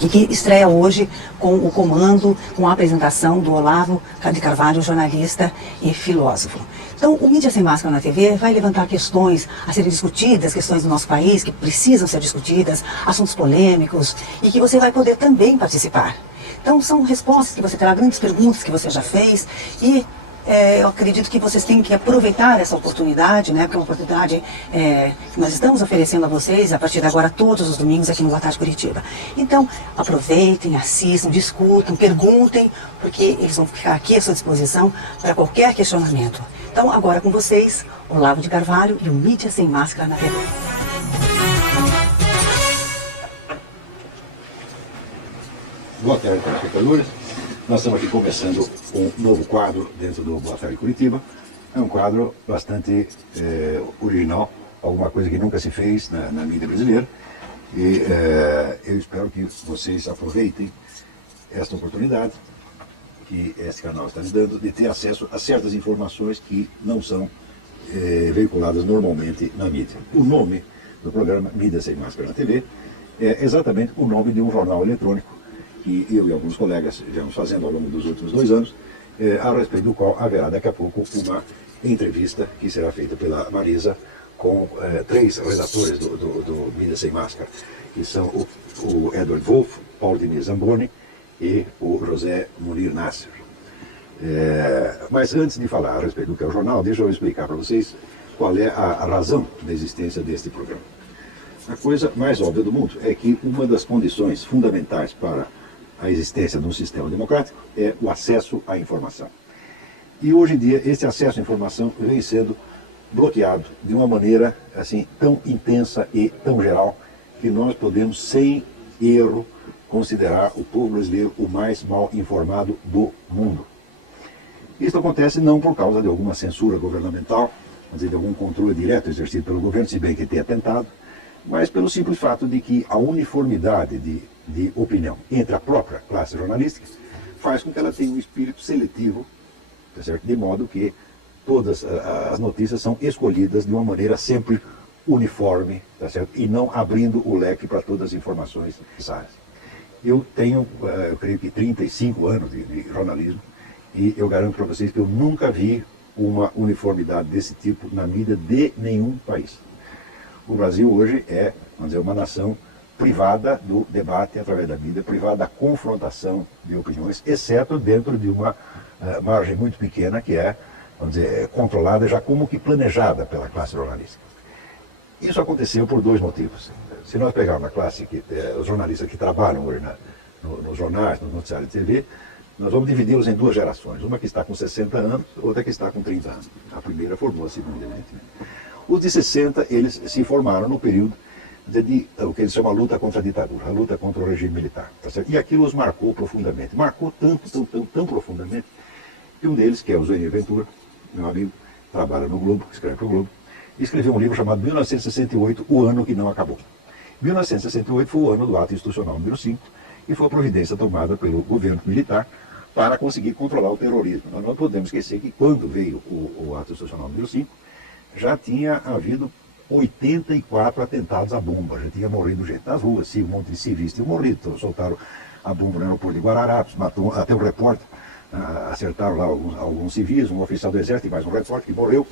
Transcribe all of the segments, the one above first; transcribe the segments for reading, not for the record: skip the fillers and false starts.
e que estreia hoje com o comando, com a apresentação do Olavo de Carvalho, jornalista e filósofo. Então, o Mídia Sem Máscara na TV vai levantar questões a serem discutidas, questões do nosso país que precisam ser discutidas, assuntos polêmicos, e que você vai poder também participar. Então, são respostas que você terá, grandes perguntas que você já fez, e eu acredito que vocês têm que aproveitar essa oportunidade, né, porque é uma oportunidade que nós estamos oferecendo a vocês a partir de agora, todos os domingos aqui no Boa Tarde Curitiba. Então, aproveitem, assistam, discutam, perguntem, porque eles vão ficar aqui à sua disposição para qualquer questionamento. Então, agora com vocês, Olavo de Carvalho e o Mídia Sem Máscara na TV. Boa tarde, telespectadores. Nós estamos aqui começando um novo quadro dentro do Boa Tarde Curitiba. É um quadro bastante original, alguma coisa que nunca se fez na mídia brasileira. E eu espero que vocês aproveitem esta oportunidade que esse canal está lhes dando de ter acesso a certas informações que não são veiculadas normalmente na mídia. O nome do programa Mídia Sem Máscara na TV é exatamente o nome de um jornal eletrônico que eu e alguns colegas já vamos fazendo ao longo dos últimos 2 anos, a respeito do qual haverá daqui a pouco uma entrevista que será feita pela Marisa com 3 redatores do Mídia Sem Máscara, que são o Edward Wolff, Paulo Diniz Zamboni e o José Munir Nasser. Mas antes de falar a respeito do que é o jornal, deixa eu explicar para vocês qual é a razão da existência deste programa. A coisa mais óbvia do mundo é que uma das condições fundamentais para a existência de um sistema democrático é o acesso à informação. E hoje em dia esse acesso à informação vem sendo bloqueado de uma maneira assim tão intensa e tão geral que nós podemos, sem erro, considerar o povo brasileiro o mais mal informado do mundo. Isso acontece não por causa de alguma censura governamental, quer dizer, de algum controle direto exercido pelo governo, se bem que tenha tentado, mas pelo simples fato de que a uniformidade de opinião entre a própria classe jornalística faz com que ela tenha um espírito seletivo, tá certo? De modo que todas as notícias são escolhidas de uma maneira sempre uniforme, tá certo? E não abrindo o leque para todas as informações necessárias. Eu tenho, eu creio que 35 anos de jornalismo e eu garanto para vocês que eu nunca vi uma uniformidade desse tipo na mídia de nenhum país. O Brasil hoje é, vamos dizer, uma nação privada do debate através da mídia, privada da confrontação de opiniões, exceto dentro de uma margem muito pequena que é, vamos dizer, controlada já como que planejada pela classe jornalística. Isso aconteceu por 2 motivos. Se nós pegarmos a classe, os jornalistas que trabalham hoje nos jornais, nos noticiários de TV, nós vamos dividi-los em 2 gerações. Uma que está com 60 anos, outra que está com 30 anos. A primeira formou a segunda, evidentemente. Os de 60, eles se formaram no período de o que eles chamam a luta contra a ditadura, a luta contra o regime militar. Tá certo? E aquilo os marcou profundamente. Marcou tão profundamente, que um deles, que é o Zuenir Ventura, meu amigo, trabalha no Globo, escreve para o Globo, escreveu um livro chamado 1968, o ano que não acabou. 1968 foi o ano do ato institucional número 5, e foi a providência tomada pelo governo militar para conseguir controlar o terrorismo. Nós não podemos esquecer que quando veio o ato institucional número 5, já tinha havido 84 atentados à bomba, já tinha morrido gente nas ruas, sim, um monte de civis tinham morrido, então soltaram a bomba no aeroporto de Guararapes, matou até um repórter, acertaram lá alguns civis, um oficial do exército e mais um repórter que morreu.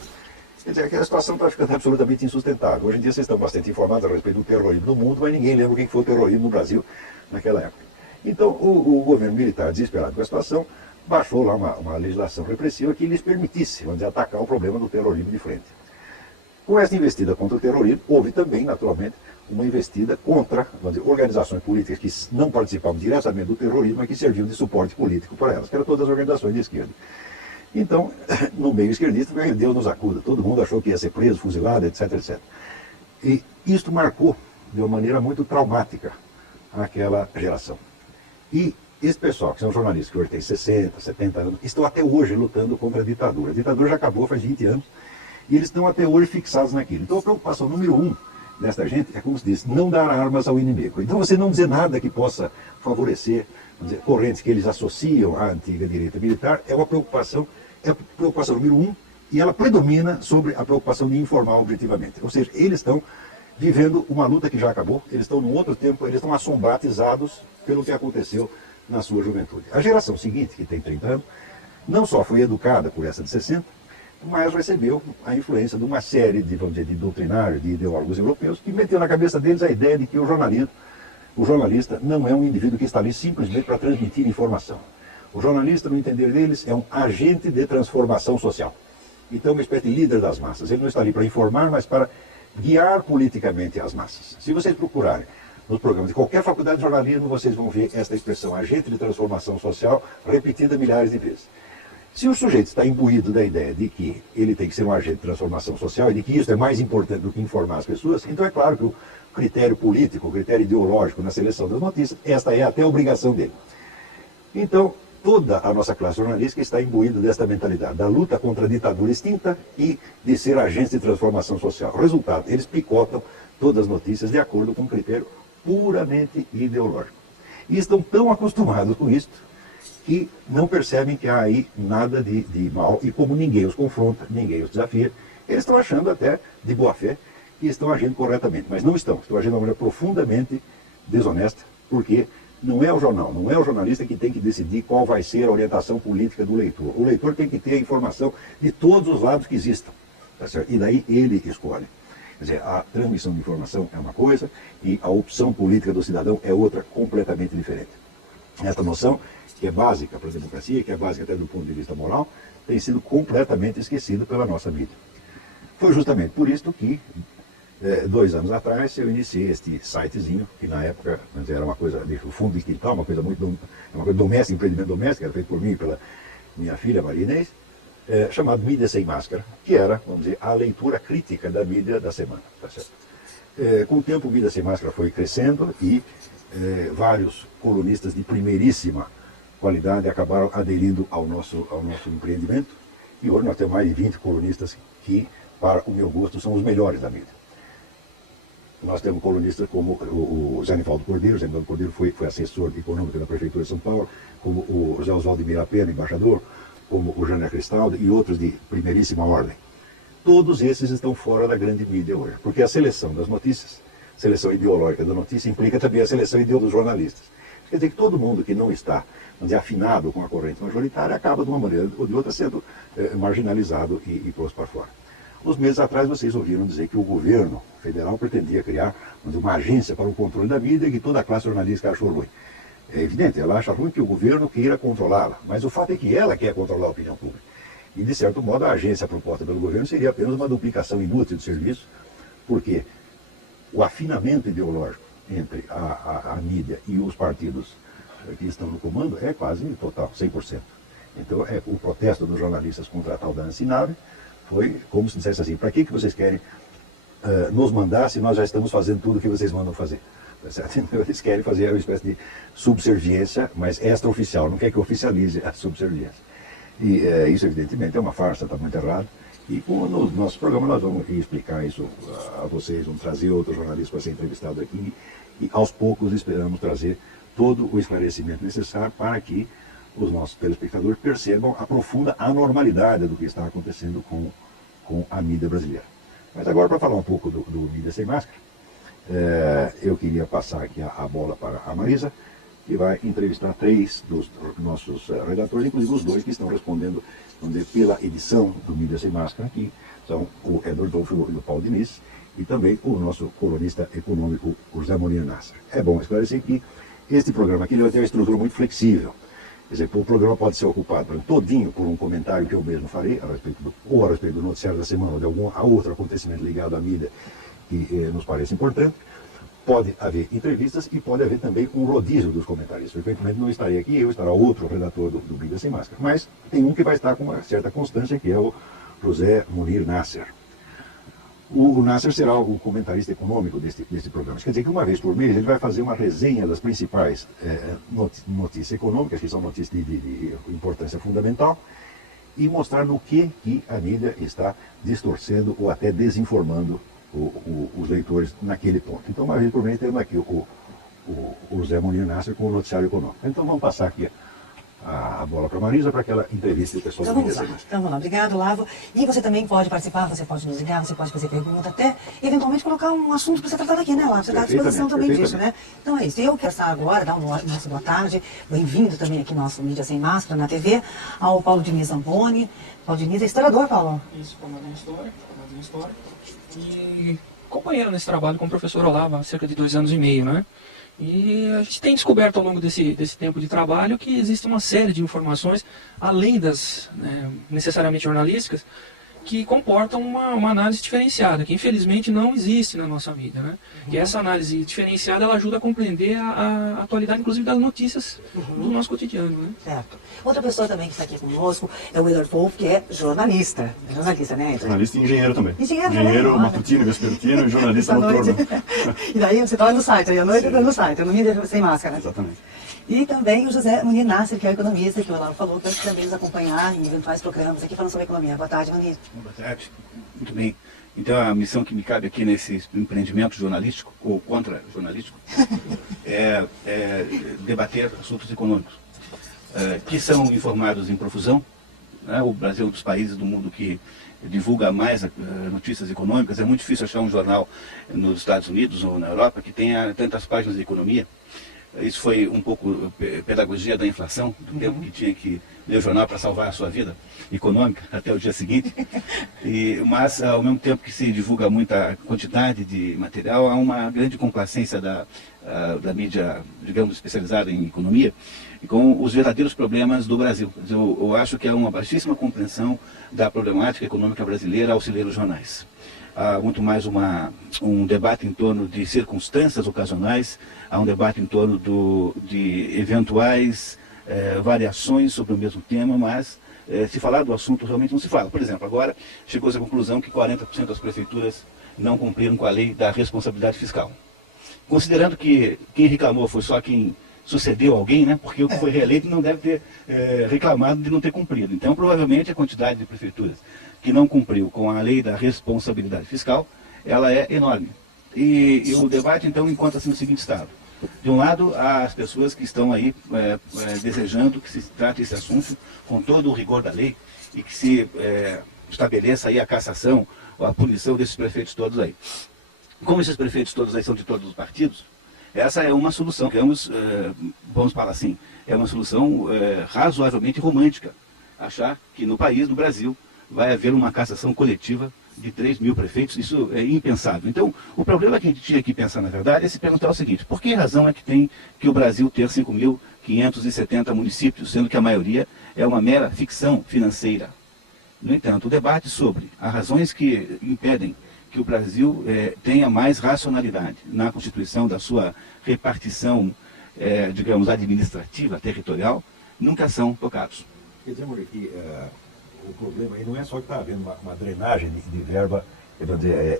Quer dizer, aquela situação está ficando absolutamente insustentável. Hoje em dia vocês estão bastante informados a respeito do terrorismo no mundo, mas ninguém lembra o que foi o terrorismo no Brasil naquela época. Então o governo militar, desesperado com a situação, baixou lá uma legislação repressiva que lhes permitisse, vamos dizer, atacar o problema do terrorismo de frente. Com essa investida contra o terrorismo, houve também, naturalmente, uma investida contra, vamos dizer, organizações políticas que não participavam diretamente do terrorismo, mas que serviam de suporte político para elas, que eram todas as organizações de esquerda. Então, no meio esquerdista, Deus nos acuda, todo mundo achou que ia ser preso, fuzilado, etc, etc. E isto marcou, de uma maneira muito traumática, aquela geração. E esse pessoal, que são jornalistas que hoje têm 60, 70 anos, estão até hoje lutando contra a ditadura. A ditadura já acabou faz 20 anos, e eles estão até hoje fixados naquilo. Então a preocupação número 1 desta gente é, como se diz, não dar armas ao inimigo. Então você não dizer nada que possa favorecer, vamos dizer, correntes que eles associam à antiga direita militar, é a preocupação número 1, e ela predomina sobre a preocupação de informar objetivamente. Ou seja, eles estão vivendo uma luta que já acabou, eles estão num outro tempo, eles estão assombratizados pelo que aconteceu na sua juventude. A geração seguinte, que tem 30 anos, não só foi educada por essa de 60, mas recebeu a influência de uma série de, vamos dizer, de doutrinários, de ideólogos europeus, que meteu na cabeça deles a ideia de que o jornalista não é um indivíduo que está ali simplesmente para transmitir informação. O jornalista, no entender deles, é um agente de transformação social. Então, uma espécie de líder das massas. Ele não está ali para informar, mas para guiar politicamente as massas. Se vocês procurarem nos programas de qualquer faculdade de jornalismo, vocês vão ver esta expressão, agente de transformação social, repetida milhares de vezes. Se o sujeito está imbuído da ideia de que ele tem que ser um agente de transformação social e de que isso é mais importante do que informar as pessoas, então é claro que o critério político, o critério ideológico na seleção das notícias, esta é até a obrigação dele. Então, toda a nossa classe jornalística está imbuída desta mentalidade, da luta contra a ditadura extinta e de ser agentes de transformação social. O resultado, eles picotam todas as notícias de acordo com um critério puramente ideológico. E estão tão acostumados com isso que não percebem que há aí nada de mal, e como ninguém os confronta, ninguém os desafia, eles estão achando até de boa fé que estão agindo corretamente, mas não estão agindo de uma maneira profundamente desonesta, porque não é o jornal, não é o jornalista que tem que decidir qual vai ser a orientação política do leitor. O leitor tem que ter a informação de todos os lados que existam, tá certo? E daí ele escolhe. Quer dizer, a transmissão de informação é uma coisa e a opção política do cidadão é outra completamente diferente. Esta noção, que é básica para a democracia, que é básica até do ponto de vista moral, tem sido completamente esquecida pela nossa mídia. Foi justamente por isso que, 2 anos atrás, eu iniciei este sitezinho, que na época era uma coisa de fundo de quintal, uma coisa doméstica, empreendimento doméstico, era feito por mim e pela minha filha, Maria Inês, chamado Mídia Sem Máscara, que era, vamos dizer, a leitura crítica da mídia da semana. Tá certo? Com o tempo, o Mídia Sem Máscara foi crescendo e vários colunistas de primeiríssima qualidade acabaram aderindo ao nosso empreendimento, e hoje nós temos mais de 20 colunistas que, para o meu gosto, são os melhores da mídia. Nós temos colunistas como o Zé Nivaldo Cordeiro. O Zé Nivaldo Cordeiro foi assessor econômico da Prefeitura de São Paulo, como o José Oswaldo de Mirapena, embaixador, como o Jânio Cristaldo e outros de primeiríssima ordem. Todos esses estão fora da grande mídia hoje, porque a seleção das notícias, seleção ideológica da notícia, implica também a seleção dos jornalistas. Quer dizer que todo mundo que não está, vamos dizer, afinado com a corrente majoritária acaba de uma maneira ou de outra sendo marginalizado e posto para fora. Uns meses atrás vocês ouviram dizer que o governo federal pretendia criar uma agência para o controle da mídia e que toda a classe jornalística achou ruim. É evidente, ela acha ruim que o governo queira controlá-la, mas o fato é que ela quer controlar a opinião pública. E, de certo modo, a agência proposta pelo governo seria apenas uma duplicação inútil de serviço, porque o afinamento ideológico entre a mídia e os partidos que estão no comando é quase total, 100%. Então, o protesto dos jornalistas contra a tal da Ancinave foi como se dissesse assim: para que vocês querem nos mandar se nós já estamos fazendo tudo o que vocês mandam fazer? Tá certo? Então, eles querem fazer uma espécie de subserviência, mas extraoficial, não quer que oficialize a subserviência. E isso, evidentemente, é uma farsa, está muito errado. E no nosso programa nós vamos explicar isso a vocês, vamos trazer outros jornalistas para ser entrevistado aqui, e aos poucos esperamos trazer todo o esclarecimento necessário para que os nossos telespectadores percebam a profunda anormalidade do que está acontecendo com a mídia brasileira. Mas agora, para falar um pouco do Mídia Sem Máscara, eu queria passar aqui a bola para a Marisa, que vai entrevistar 3 dos nossos redatores, inclusive os 2 que estão respondendo pela edição do Mídia Sem Máscara, que são o Edward Dolfo e o Paulo Diniz, e também o nosso colunista econômico, o José Munir Nasser. É bom esclarecer que este programa aqui vai ter uma estrutura muito flexível. Quer dizer, o programa pode ser ocupado todinho por um comentário que eu mesmo farei, a respeito do noticiário da semana, ou de algum outro acontecimento ligado à mídia que nos parece importante. Pode haver entrevistas e pode haver também um rodízio dos comentários. Frequentemente não estarei aqui, estará outro redator do Mídia Sem Máscara. Mas tem um que vai estar com uma certa constância, que é o José Munir Nasser. O Nasser será o comentarista econômico deste programa. Quer dizer que uma vez por mês ele vai fazer uma resenha das principais notícias econômicas, que são notícias de importância fundamental, e mostrar no que a mídia está distorcendo ou até desinformando os leitores naquele ponto. Então, uma vez por mês, temos aqui o José Munir Nasser com o noticiário econômico. Então, vamos passar aqui a bola para a Marisa para que ela entreviste o pessoal Então do vamos lá. Mídia Sem Então vamos lá. Obrigado, Olavo. E você também pode participar, você pode nos ligar, você pode fazer pergunta, até eventualmente colocar um assunto para ser tratado aqui, né, Olavo? Você está à disposição também disso, né? Então é isso. Eu quero estar agora, dar nossa boa tarde, bem-vindo também aqui no nosso Mídia Sem Máscara na TV, ao Paulo Diniz Zamboni. Paulo Diniz é historiador, Paulo. Isso, formado em História. E companheiro nesse trabalho com o professor Olavo há cerca de 2 anos e meio, né? E a gente tem descoberto ao longo desse tempo de trabalho que existe uma série de informações, além das necessariamente jornalísticas, que comportam uma análise diferenciada, que infelizmente não existe na nossa vida, né? E essa análise diferenciada, ela ajuda a compreender a atualidade, inclusive, das notícias do nosso cotidiano, né? Certo. Outra pessoa também que está aqui conosco é o Willard Wolff, que é jornalista. É jornalista, né? Jornalista e engenheiro também. Engenheiro matutino, vespertino e jornalista noturno. E daí você está no site, aí à noite está no site, no Mídia Sem Máscara. Exatamente. E também o José Munir Nasser, que é economista, que o Olavo falou, que também nos acompanhar em eventuais programas aqui falando sobre economia. Boa tarde, Munir. Boa tarde. Muito bem. Então, a missão que me cabe aqui nesse empreendimento jornalístico, ou contra-jornalístico, é debater assuntos econômicos, que são informados em profusão. Né? O Brasil é um dos países do mundo que divulga mais notícias econômicas. É muito difícil achar um jornal nos Estados Unidos ou na Europa que tenha tantas páginas de economia. Isso foi um pouco pedagogia da inflação, do tempo que tinha que ler o jornal para salvar a sua vida econômica até o dia seguinte. Mas, ao mesmo tempo que se divulga muita quantidade de material, há uma grande complacência da mídia, digamos, especializada em economia, com os verdadeiros problemas do Brasil. Eu acho que há uma baixíssima compreensão da problemática econômica brasileira ao se ler os jornais. Há muito mais um debate em torno de circunstâncias ocasionais, há um debate em torno de eventuais variações sobre o mesmo tema, mas se falar do assunto realmente não se fala. Por exemplo, agora chegou-se à conclusão que 40% das prefeituras não cumpriram com a lei da responsabilidade fiscal. Considerando que quem reclamou foi só quem sucedeu alguém, né? Porque o que foi reeleito não deve ter reclamado de não ter cumprido. Então, provavelmente, a quantidade de prefeituras que não cumpriu com a lei da responsabilidade fiscal, ela é enorme. E o debate, então, encontra-se no seguinte estado. De um lado, há as pessoas que estão aí desejando que se trate esse assunto com todo o rigor da lei e que se estabeleça aí a cassação, ou a punição desses prefeitos todos aí. Como esses prefeitos todos aí são de todos os partidos, essa é uma solução, vamos falar assim, é uma solução razoavelmente romântica. Achar que no país, no Brasil, vai haver uma cassação coletiva de 3 mil prefeitos, isso é impensável. Então, o problema que a gente tinha que pensar, na verdade, é se perguntar o seguinte: por que razão é que tem que o Brasil ter 5.570 municípios, sendo que a maioria é uma mera ficção financeira? No entanto, o debate sobre as razões que impedem que o Brasil tenha mais racionalidade na constituição da sua repartição, digamos, administrativa, territorial, nunca são tocados. Quer dizer, Muri, que o problema aí não é só que está havendo uma drenagem de verba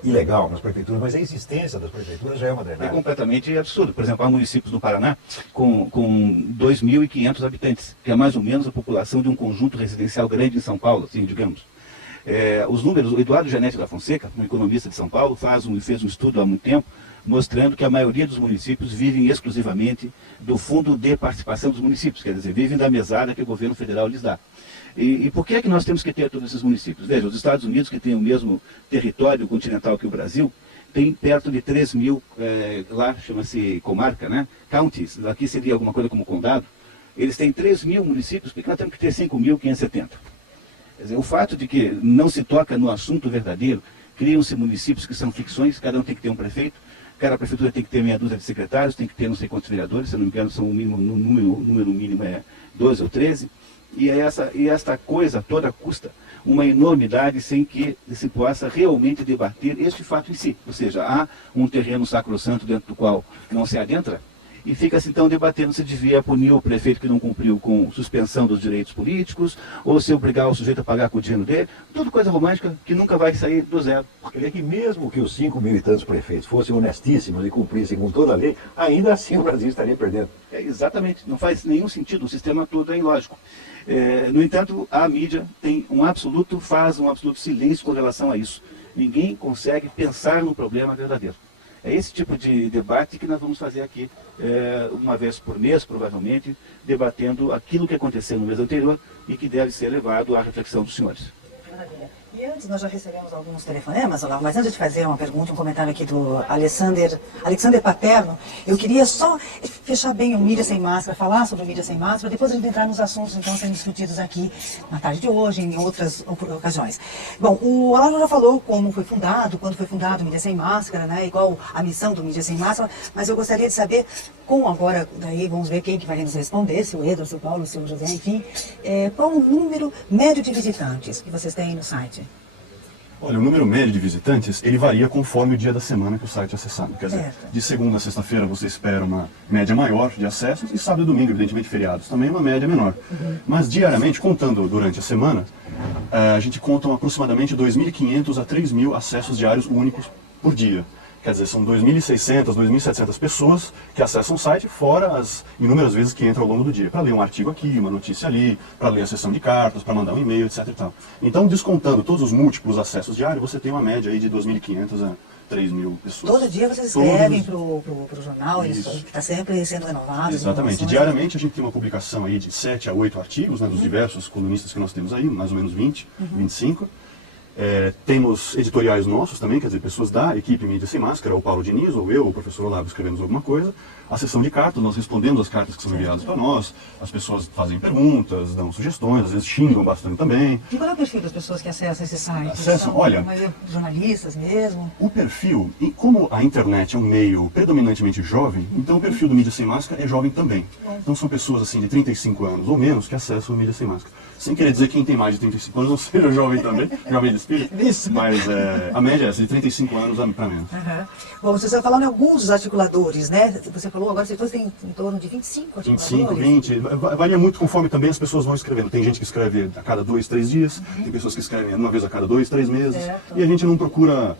ilegal nas prefeituras, mas a existência das prefeituras já é uma É drenagem. completamente absurdo. Por exemplo, há municípios no Paraná com 2.500 habitantes, que é mais ou menos a população de um conjunto residencial grande em São Paulo, assim, digamos. Os números, o Eduardo Janete da Fonseca, um economista de São Paulo, fez um estudo há muito tempo, mostrando que a maioria dos municípios vivem exclusivamente do Fundo de Participação dos Municípios, quer dizer, vivem da mesada que o governo federal lhes dá. E por que é que nós temos que ter todos esses municípios? Veja, os Estados Unidos, que têm o mesmo território continental que o Brasil, tem perto de 3 mil, lá chama-se comarca, né? Counties, aqui seria alguma coisa como condado. Eles têm 3 mil municípios, por que nós temos que ter 5.570? Quer dizer, o fato de que não se toca no assunto verdadeiro, criam-se municípios que são ficções, cada um tem que ter um prefeito, cada prefeitura tem que ter meia dúzia de secretários, tem que ter não sei quantos vereadores, se não me engano, são número mínimo é 12 ou 13, e esta coisa toda custa uma enormidade sem que se possa realmente debater este fato em si. Ou seja, há um terreno sacrossanto dentro do qual não se adentra, e fica-se então debatendo se devia punir o prefeito que não cumpriu com suspensão dos direitos políticos, ou se obrigar o sujeito a pagar com o dinheiro dele. Tudo coisa romântica que nunca vai sair do zero. Porque é que mesmo que os 5.000 e tantos prefeitos fossem honestíssimos e cumprissem com toda a lei, ainda assim o Brasil estaria perdendo. Exatamente, não faz nenhum sentido, o sistema todo é ilógico. No entanto, a mídia faz um absoluto silêncio com relação a isso. Ninguém consegue pensar no problema verdadeiro. É esse tipo de debate que nós vamos fazer aqui, uma vez por mês, provavelmente, debatendo aquilo que aconteceu no mês anterior e que deve ser levado à reflexão dos senhores. Maravilha. E antes, nós já recebemos alguns telefonemas, Olavo, mas antes de fazer uma pergunta, um comentário aqui do Alexander Paterno, eu queria só fechar bem o Mídia Sem Máscara, falar sobre o Mídia Sem Máscara, depois a gente entrar nos assuntos então sendo discutidos aqui na tarde de hoje, em outras ocasiões. Bom, o Olavo já falou como foi fundado, quando foi fundado o Mídia Sem Máscara, né, igual a missão do Mídia Sem Máscara, mas eu gostaria de saber, com agora, daí vamos ver quem que vai nos responder, se o Edro, se o Paulo, se o José, enfim, qual o número médio de visitantes que vocês têm no site? Olha, o número médio de visitantes, ele varia conforme o dia da semana que o site é acessado. Quer dizer, de segunda a sexta-feira você espera uma média maior de acessos e sábado e domingo, evidentemente feriados, também uma média menor. Mas diariamente, contando durante a semana, a gente conta aproximadamente 2.500 a 3.000 acessos diários únicos por dia. Quer dizer, são 2.600, 2.700 pessoas que acessam o site, fora as inúmeras vezes que entram ao longo do dia, para ler um artigo aqui, uma notícia ali, para ler a sessão de cartas, para mandar um e-mail, etc. E tal. Então, descontando todos os múltiplos acessos diários, você tem uma média aí de 2.500 a 3.000 pessoas. Todo dia vocês escrevem para o jornal, que está sempre sendo renovado. Exatamente. Diariamente a gente tem uma publicação aí de 7 a 8 artigos, né, dos diversos colunistas que nós temos aí, mais ou menos 20, 25. Temos editoriais nossos também, quer dizer, pessoas da equipe Mídia Sem Máscara, o Paulo Diniz, ou eu, ou o professor Olavo escrevemos alguma coisa. A sessão de cartas, nós respondemos as cartas que são enviadas para nós, as pessoas fazem perguntas, dão sugestões, às vezes xingam bastante também. E qual é o perfil das pessoas que acessam esse site? Acessam, olha, mas jornalistas mesmo? O perfil, e como a internet é um meio predominantemente jovem, então o perfil do Mídia Sem Máscara é jovem também. Então são pessoas assim de 35 anos ou menos que acessam o Mídia Sem Máscara. Sem querer dizer que quem tem mais de 35 anos não seja jovem também, jovem de espírito, mas a média é essa, de 35 anos para menos. Bom, você está falando em alguns dos articuladores, né? Você falou, agora você tem em torno de 25 articuladores. 25, 20, varia muito conforme também as pessoas vão escrevendo. Tem gente que escreve a cada 2, 3 dias, tem pessoas que escrevem uma vez a cada 2, 3 meses, e a gente não procura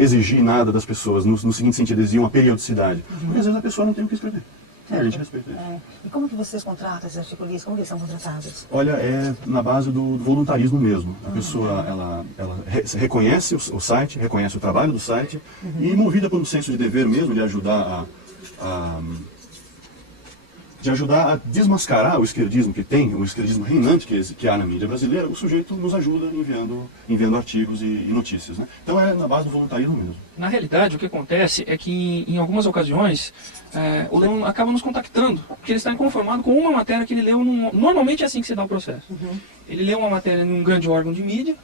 exigir nada das pessoas, no seguinte sentido, exigir uma periodicidade, porque às vezes a pessoa não tem o que escrever. A gente respeita isso. E como que vocês contratam esses articulistas? Como eles são contratados? Olha, é na base do voluntarismo mesmo. A pessoa, ela reconhece o site, reconhece o trabalho do site, e movida por um senso de dever mesmo, de ajudar a desmascarar o esquerdismo que tem, o esquerdismo reinante que há na mídia brasileira, o sujeito nos ajuda enviando artigos e notícias, né? Então é na base do voluntarismo mesmo. Na realidade, o que acontece é que, em algumas ocasiões, o leão acaba nos contactando, porque ele está inconformado com uma matéria que ele leu. Normalmente é assim que se dá o processo. Ele lê uma matéria em um grande órgão de mídia,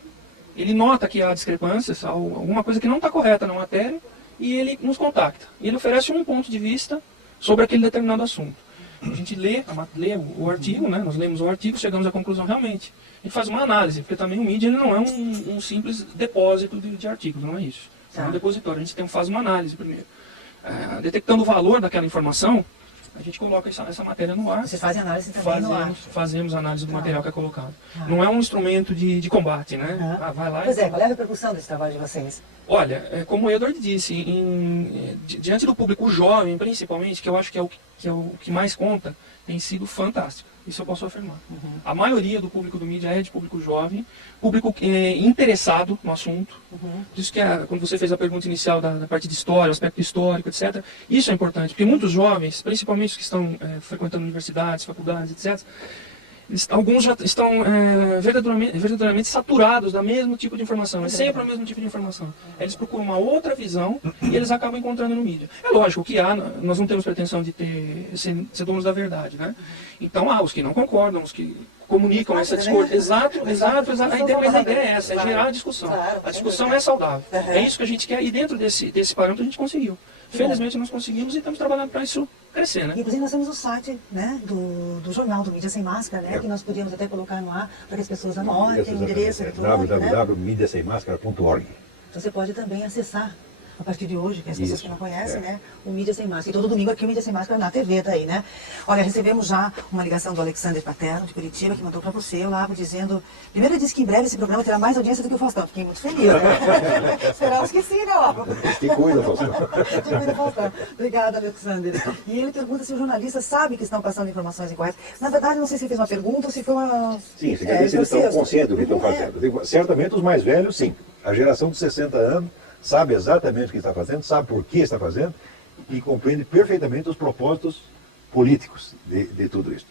ele nota que há discrepâncias, alguma coisa que não está correta na matéria, e ele nos contacta. E ele oferece um ponto de vista sobre aquele determinado assunto. A gente lê o artigo, né? Nós lemos o artigo, chegamos à conclusão realmente. A gente faz uma análise, porque também o mídia ele não é um simples depósito de artigos, não é isso. É um depositório, a gente faz uma análise primeiro. Detectando o valor daquela informação, a gente coloca essa matéria no ar. Vocês fazem análise também no ar? Fazemos análise do material que é colocado. Não é um instrumento de combate, né? Vai lá pois qual é a repercussão desse trabalho de vocês? Olha, como o Edward disse, diante do público jovem, principalmente, que eu acho que é o que mais conta, tem sido fantástico. Isso eu posso afirmar. A maioria do público do mídia é de público jovem, público interessado no assunto. Por isso que quando você fez a pergunta inicial da parte de história, aspecto histórico, etc., isso é importante, porque muitos jovens, principalmente os que estão frequentando universidades, faculdades, etc., alguns já estão verdadeiramente saturados do mesmo tipo de informação. É sempre o mesmo tipo de informação. Eles procuram uma outra visão e eles acabam encontrando no mídia. É lógico que nós não temos pretensão de ser donos da verdade, né? Então há os que não concordam, os que comunicam essa discórdia. Exato. Mas a ideia é essa, é gerar a discussão. A discussão é saudável. É isso que a gente quer e dentro desse parâmetro a gente conseguiu. Felizmente nós conseguimos e estamos trabalhando para isso crescer, né? Inclusive nós temos o site, né, do jornal do Mídia Sem Máscara, né, que nós podíamos até colocar no ar para que as pessoas anotem o endereço. www.mídiasemmáscara.org. Então você pode também acessar a partir de hoje, que as pessoas que não conhecem, né, o Mídia Sem Máscara. E todo domingo aqui o Mídia Sem Máscara na TV, tá aí, né? Olha, recebemos já uma ligação do Alexander Paterno, de Curitiba, que mandou para você, Olavo, dizendo... Primeiro ele disse que em breve esse programa terá mais audiência do que o Faustão. Fiquei muito feliz, né? Esperamos que sim, né, Olavo? Que coisa, Faustão. Que coisa, Faustão. Obrigada, Alexander. E ele pergunta se os jornalistas sabem que estão passando informações incorretas. Na verdade, não sei se fez uma pergunta ou se foi uma... Sim, você quer ver se eles estão conscientes do que estão fazendo. Certamente os mais velhos, sim. A geração de 60 anos sabe exatamente o que está fazendo, sabe por que está fazendo e compreende perfeitamente os propósitos políticos de tudo isso.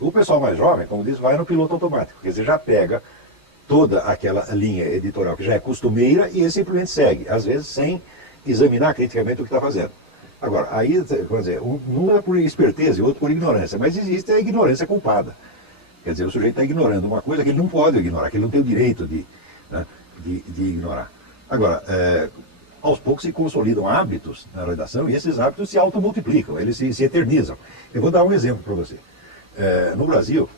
O pessoal mais jovem, como diz, vai no piloto automático, quer dizer, já pega toda aquela linha editorial que já é costumeira e ele simplesmente segue, às vezes sem examinar criticamente o que está fazendo. Agora, aí, quer dizer, um é por esperteza e outro por ignorância, mas existe a ignorância culpada. Quer dizer, o sujeito está ignorando uma coisa que ele não pode ignorar, que ele não tem o direito de ignorar. Agora, aos poucos se consolidam hábitos na redação e esses hábitos se automultiplicam, eles se eternizam. Eu vou dar um exemplo para você. No Brasil,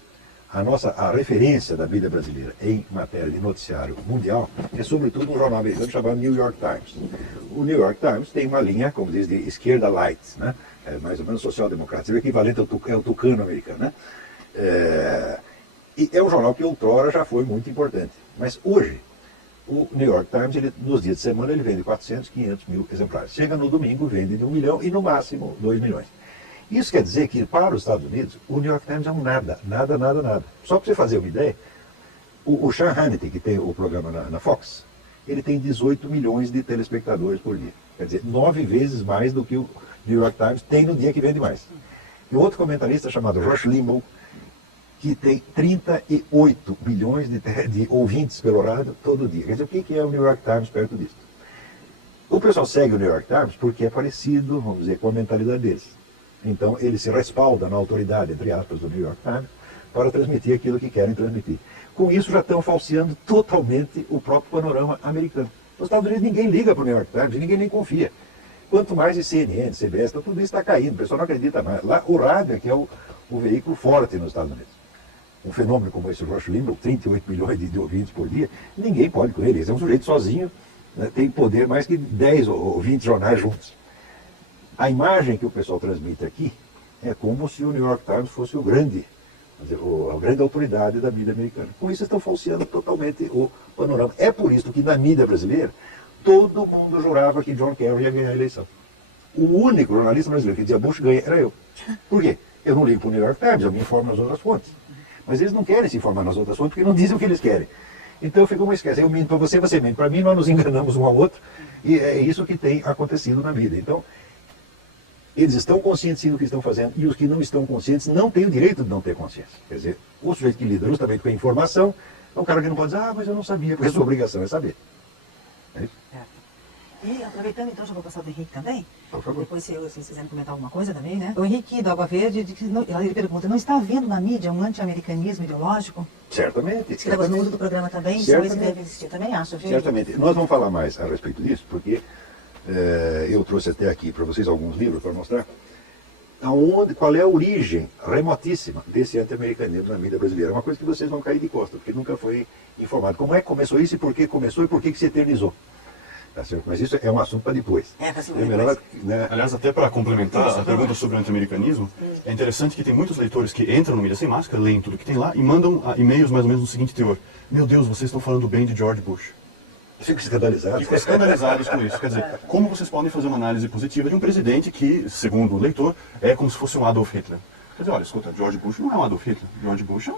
a referência da mídia brasileira em matéria de noticiário mundial é sobretudo um jornal americano chamado New York Times. O New York Times tem uma linha, como diz, de esquerda light, né? É mais ou menos social-democrata, é o equivalente ao tucano americano, né? E é um jornal que outrora já foi muito importante, mas hoje o New York Times, nos dias de semana, ele vende 400, 500 mil exemplares. Chega no domingo, vende de 1 milhão e no máximo 2 milhões. Isso quer dizer que para os Estados Unidos, o New York Times é um nada. Só para você fazer uma ideia, o Sean Hannity, que tem o programa na Fox, ele tem 18 milhões de telespectadores por dia. Quer dizer, 9 vezes mais do que o New York Times tem no dia que vende mais. E outro comentarista chamado Rush Limbaugh, que tem 38 milhões de ouvintes pelo rádio todo dia. Quer dizer, o que é o New York Times perto disso? O pessoal segue o New York Times porque é parecido, vamos dizer, com a mentalidade deles. Então, ele se respalda na autoridade, entre aspas, do New York Times, para transmitir aquilo que querem transmitir. Com isso, já estão falseando totalmente o próprio panorama americano. Nos Estados Unidos, ninguém liga para o New York Times, ninguém nem confia. Quanto mais de CNN, CBS, tudo isso está caindo, o pessoal não acredita mais. Lá, o rádio é que é o veículo forte nos Estados Unidos. Um fenômeno como esse Rush Limbaugh, 38 milhões de ouvintes por dia, ninguém pode com ele. Ele é um sujeito sozinho, né, tem poder mais que 10 ou 20 jornais juntos. A imagem que o pessoal transmite aqui é como se o New York Times fosse a grande autoridade da mídia americana. Com isso estão falseando totalmente o panorama. É por isso que na mídia brasileira, todo mundo jurava que John Kerry ia ganhar a eleição. O único jornalista brasileiro que dizia Bush ganha era eu. Por quê? Eu não ligo para o New York Times, eu me informo nas outras fontes. Mas eles não querem se informar nas outras fontes porque não dizem o que eles querem. Então fica uma esquece. Eu minto para você, você mente para mim, nós nos enganamos um ao outro. E é isso que tem acontecido na vida. Então, eles estão conscientes sim do que estão fazendo e os que não estão conscientes não têm o direito de não ter consciência. Quer dizer, o sujeito que lida justamente com a informação é um cara que não pode dizer, mas eu não sabia, porque a sua obrigação é saber. É isso? E aproveitando então, já vou passar do Henrique também. Por favor. Depois se vocês quiserem comentar alguma coisa também, né? O Henrique da Água Verde, ele pergunta, não está havendo na mídia um anti-americanismo ideológico? Certamente. Diz que no uso do programa também, então esse deve existir. Também acho, viu? Certamente. Nós vamos falar mais a respeito disso, porque eu trouxe até aqui para vocês alguns livros para mostrar qual é a origem remotíssima desse anti-americanismo na mídia brasileira. É uma coisa que vocês vão cair de costa, porque nunca foi informado. Como é que começou isso e por que começou e por que se eternizou? Tá certo? Mas isso é um assunto para depois. É melhor, né? Aliás, até para complementar a pergunta sobre o anti-americanismo, é interessante que tem muitos leitores que entram no Mídia Sem Máscara, leem tudo que tem lá e mandam e-mails mais ou menos no seguinte teor. Meu Deus, vocês estão falando bem de George Bush. Fico escandalizado. Ficam escandalizados com isso. Quer dizer, como vocês podem fazer uma análise positiva de um presidente que, segundo o leitor, é como se fosse um Adolf Hitler? Quer dizer, olha, escuta, George Bush não é um Adolf Hitler. George Bush é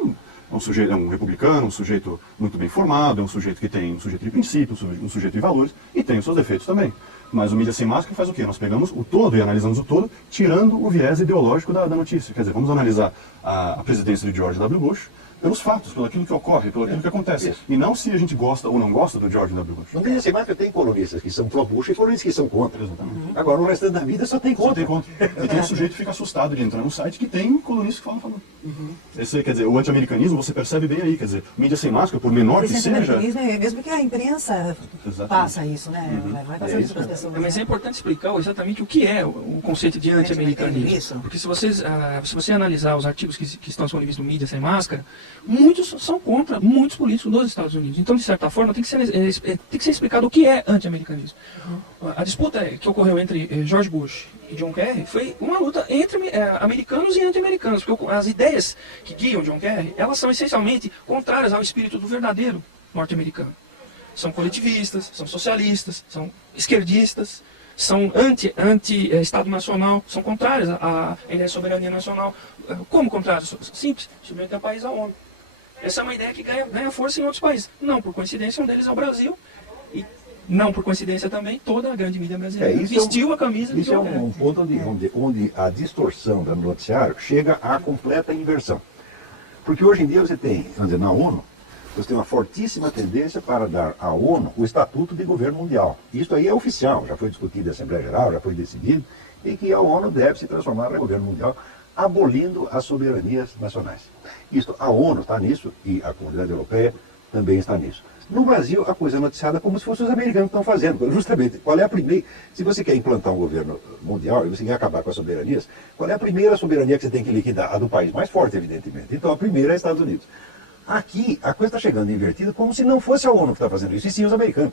um sujeito, é um republicano, um sujeito muito bem formado, é um sujeito que tem um sujeito de princípios, um sujeito de valores, e tem os seus defeitos também. Mas o Mídia Sem Máscara faz o quê? Nós pegamos o todo e analisamos o todo, tirando o viés ideológico da notícia. Quer dizer, vamos analisar a presidência de George W. Bush pelos fatos, pelo aquilo que ocorre, pelo aquilo que acontece. Isso. E não se a gente gosta ou não gosta do George W. Bush. No Mídia Sem Máscara tem colunistas que são pró-Bush e colunistas que são contra. Exatamente. Agora, o restante da vida só tem Só contra. tem contra. Então o sujeito fica assustado de entrar num site que tem colunistas que falam a favor. Esse, quer dizer, o anti-americanismo você percebe bem aí, quer dizer, Mídia Sem Máscara, por menor que Esse seja... anti-americanismo é mesmo que a imprensa Exatamente. passa isso, né? Vai passando isso para as pessoas. Mas é importante explicar exatamente o que é o conceito de anti-americanismo. Isso. Porque se você analisar os artigos que estão disponíveis no Mídia Sem Máscara, muitos são contra muitos políticos dos Estados Unidos. Então, de certa forma, tem que ser explicado o que é anti-americanismo. A disputa que ocorreu entre George Bush e John Kerry foi uma luta entre americanos e anti-americanos, porque as ideias que guiam John Kerry, elas são essencialmente contrárias ao espírito do verdadeiro norte-americano. São coletivistas, são socialistas, são esquerdistas, são anti-Estado Nacional, são contrários à ideia de soberania nacional. Como contrários? Simples, submeter o país à ONU. Essa é uma ideia que ganha força em outros países. Não, por coincidência, um deles é o Brasil. E não por coincidência também, toda a grande mídia brasileira isso vestiu a camisa de Isso é Joe Biden. um ponto onde a distorção do noticiário chega à completa inversão. Porque hoje em dia você tem, vamos dizer, na ONU, você tem uma fortíssima tendência para dar à ONU o estatuto de governo mundial. Isso aí é oficial, já foi discutido na Assembleia Geral, já foi decidido, e que a ONU deve se transformar em governo mundial, abolindo as soberanias nacionais. A ONU está nisso e a comunidade europeia também está nisso. No Brasil, a coisa é noticiada como se fossem os americanos que estão fazendo. Justamente, qual é a primeira... Se você quer implantar um governo mundial e você quer acabar com as soberanias, qual é a primeira soberania que você tem que liquidar? A do país mais forte, evidentemente. Então, a primeira é Estados Unidos. Aqui, a coisa está chegando invertida como se não fosse a ONU que está fazendo isso, e sim os americanos.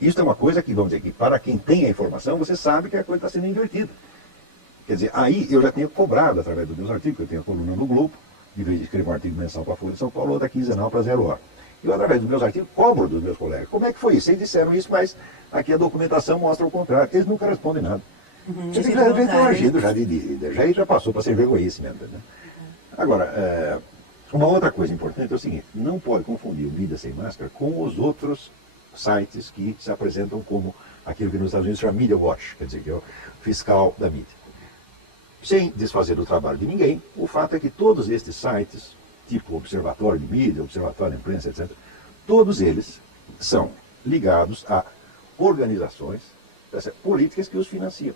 Isso é uma coisa que, vamos dizer, que para quem tem a informação, você sabe que a coisa está sendo invertida. Quer dizer, aí eu já tenho cobrado, através dos meus artigos, eu tenho a coluna no Globo, em vez de escrever um artigo mensal para a Folha de São Paulo, outra quinzenal para 0 Hora. Eu, através dos meus artigos, cobro dos meus colegas. Como é que foi isso? Eles disseram isso, mas aqui a documentação mostra o contrário. Eles nunca respondem nada. Você tem que já ter agido, já passou para ser vergonhice mesmo. Né? Agora, uma outra coisa importante é o seguinte, não pode confundir o Mídia Sem Máscara com os outros sites que se apresentam como aquilo que nos Estados Unidos chama Media Watch, quer dizer, que é o fiscal da mídia. Sem desfazer do trabalho de ninguém, o fato é que todos estes sites, tipo Observatório de Mídia, Observatório da Imprensa, etc., todos eles são ligados a organizações políticas que os financiam.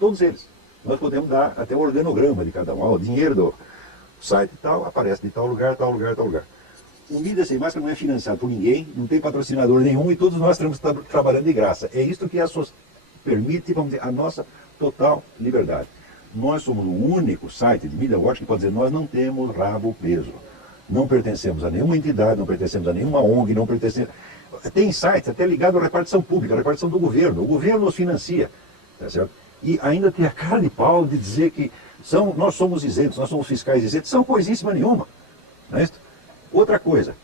Todos eles. Nós podemos dar até o organograma de cada um. O dinheiro do site tal aparece de tal lugar, tal lugar, tal lugar. O Mídia Sem Máscara não é financiado por ninguém, não tem patrocinador nenhum e todos nós estamos trabalhando de graça. É isso que permite, vamos dizer, a nossa total liberdade. Nós somos o único site de Media Watch que pode dizer nós não temos rabo preso. Não pertencemos a nenhuma entidade, não pertencemos a nenhuma ONG, não pertencemos... Tem sites até ligados à repartição pública, à repartição do governo. O governo nos financia. Tá certo? E ainda tem a cara de pau de dizer que nós somos isentos, nós somos fiscais isentos. São coisíssima nenhuma. Não é isso? Outra coisa,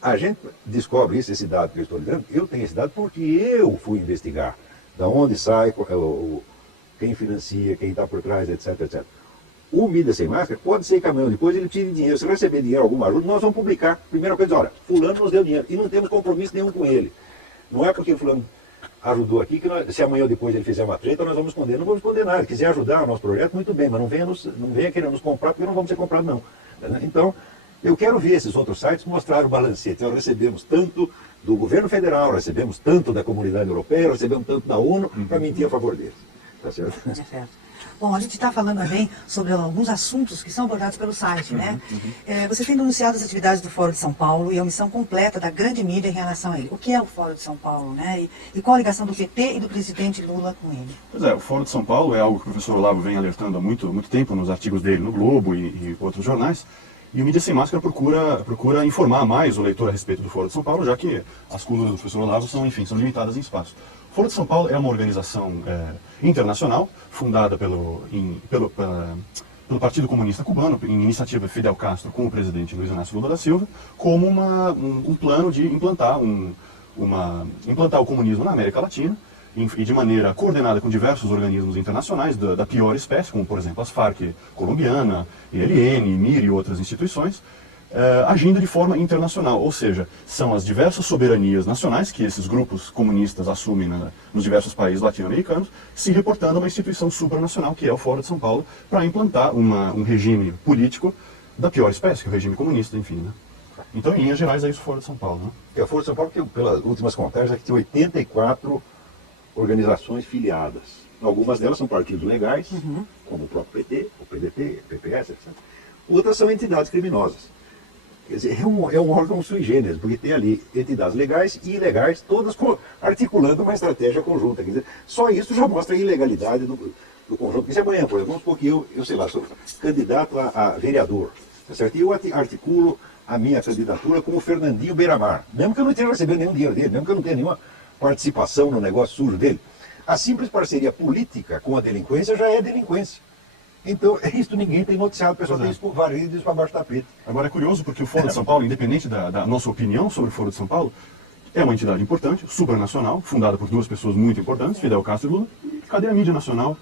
a gente descobre esse dado que eu estou lhe dando, eu tenho esse dado porque eu fui investigar da onde sai, quem financia, quem está por trás, etc, etc. O Mídia Sem Máscara pode ser que amanhã depois ele tire dinheiro. Se receber dinheiro, alguma ajuda, nós vamos publicar. Primeira coisa, olha, fulano nos deu dinheiro e não temos compromisso nenhum com ele. Não é porque fulano ajudou aqui que se amanhã ou depois ele fizer uma treta, nós vamos esconder. Não vamos esconder nada. Se quiser ajudar o nosso projeto, muito bem, mas não venha querer nos comprar porque não vamos ser comprados não. Então, eu quero ver esses outros sites mostrar o balancete. Nós recebemos tanto do governo federal, recebemos tanto da comunidade europeia, recebemos tanto da ONU para mentir a favor deles. Tá certo? É certo. Bom, a gente está falando também sobre alguns assuntos que são abordados pelo site, né? Você tem denunciado as atividades do Fórum de São Paulo e a omissão completa da grande mídia em relação a ele. O que é o Fórum de São Paulo, né? E qual a ligação do PT e do presidente Lula com ele? Pois é, o Fórum de São Paulo é algo que o professor Olavo vem alertando há muito tempo nos artigos dele no Globo e outros jornais. E o Mídia Sem Máscara procura informar mais o leitor a respeito do Fórum de São Paulo, já que as colunas do professor Olavo são limitadas em espaço. O Fórum de São Paulo é uma organização internacional, fundada pelo Partido Comunista Cubano, em iniciativa de Fidel Castro com o presidente Luiz Inácio Lula da Silva, como um plano de implantar o comunismo na América Latina, e de maneira coordenada com diversos organismos internacionais da pior espécie, como por exemplo as Farc colombiana, ELN, MIR e outras instituições, agindo de forma internacional, ou seja, são as diversas soberanias nacionais que esses grupos comunistas assumem nos diversos países latino-americanos, se reportando a uma instituição supranacional, que é o Fórum de São Paulo, para implantar um regime político da pior espécie, que é o regime comunista, enfim, né? Então, em linhas gerais, é isso o Fórum de São Paulo, né? O Fórum de São Paulo, pelas últimas contagens, aqui tem 84 organizações filiadas. Algumas delas são partidos legais, como o próprio PT, o PDT, o PPS, etc. Outras são entidades criminosas. Quer dizer, é um órgão sui generis, porque tem ali entidades legais e ilegais, todas articulando uma estratégia conjunta. Quer dizer, só isso já mostra a ilegalidade do conjunto. Porque se amanhã, por exemplo, vamos supor que eu sei lá, sou candidato a vereador, tá certo? E eu articulo a minha candidatura como Fernandinho Beiramar, mesmo que eu não tenha recebido nenhum dinheiro dele, mesmo que eu não tenha nenhuma participação no negócio sujo dele. A simples parceria política com a delinquência já é delinquência. Então, isso ninguém tem noticiado, o pessoal tem isso varrido isso para baixo do tapete. Agora é curioso porque o Fórum de São Paulo, independente da nossa opinião sobre o Fórum de São Paulo, é uma entidade importante, supranacional, fundada por duas pessoas muito importantes, Fidel Castro e Lula. Cadê a mídia nacional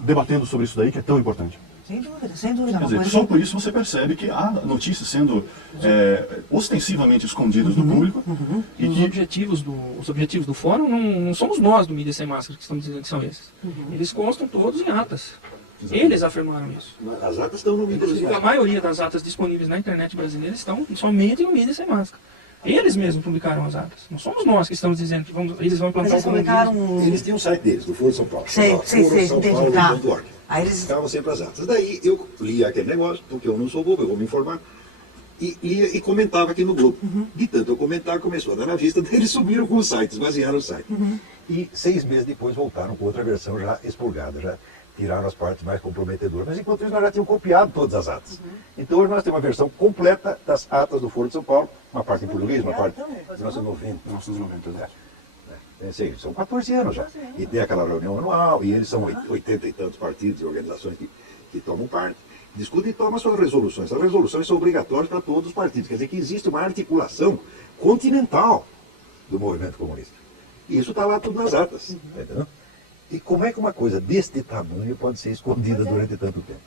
debatendo sobre isso daí que é tão importante? Sem dúvida, sem dúvida. Quer dizer, só por isso você percebe que há notícias sendo ostensivamente escondidas do público. E Os objetivos do fórum não somos nós do Mídia Sem Máscara que estamos dizendo que são esses. Eles constam todos em atas. Eles afirmaram isso. As atas estão no mídia. Inclusive, a maioria das atas disponíveis na internet brasileira estão somente no Mídia Sem Máscara. Eles mesmos publicaram as atas. Não somos nós que estamos dizendo que eles vão implantar Eles publicaram... Eles têm um site deles, do Foro de São Paulo. Sei, entendi, tá. Foro.org. Aí eles... Ficavam sempre as atas. Daí eu lia aquele negócio, porque eu não sou bobo, eu vou me informar. E comentava aqui no Globo. De tanto eu comentar, começou a dar na vista, daí eles subiram com o site, esvaziaram o site. E 6 meses depois voltaram com outra versão já expurgada, já tiraram as partes mais comprometedoras. Mas enquanto isso nós já tínhamos copiado todas as atas. Então hoje nós temos uma versão completa das atas do Foro de São Paulo, uma parte em português, uma parte de 1990. 1990, São 14 anos já. E tem aquela reunião anual, e eles são 80 e tantos partidos e organizações que tomam parte, discutem e tomam suas resoluções. As resoluções são obrigatórias para todos os partidos. Quer dizer que existe uma articulação continental do movimento comunista. E isso está lá tudo nas atas. Entendeu? E como é que uma coisa deste tamanho pode ser escondida durante tanto tempo?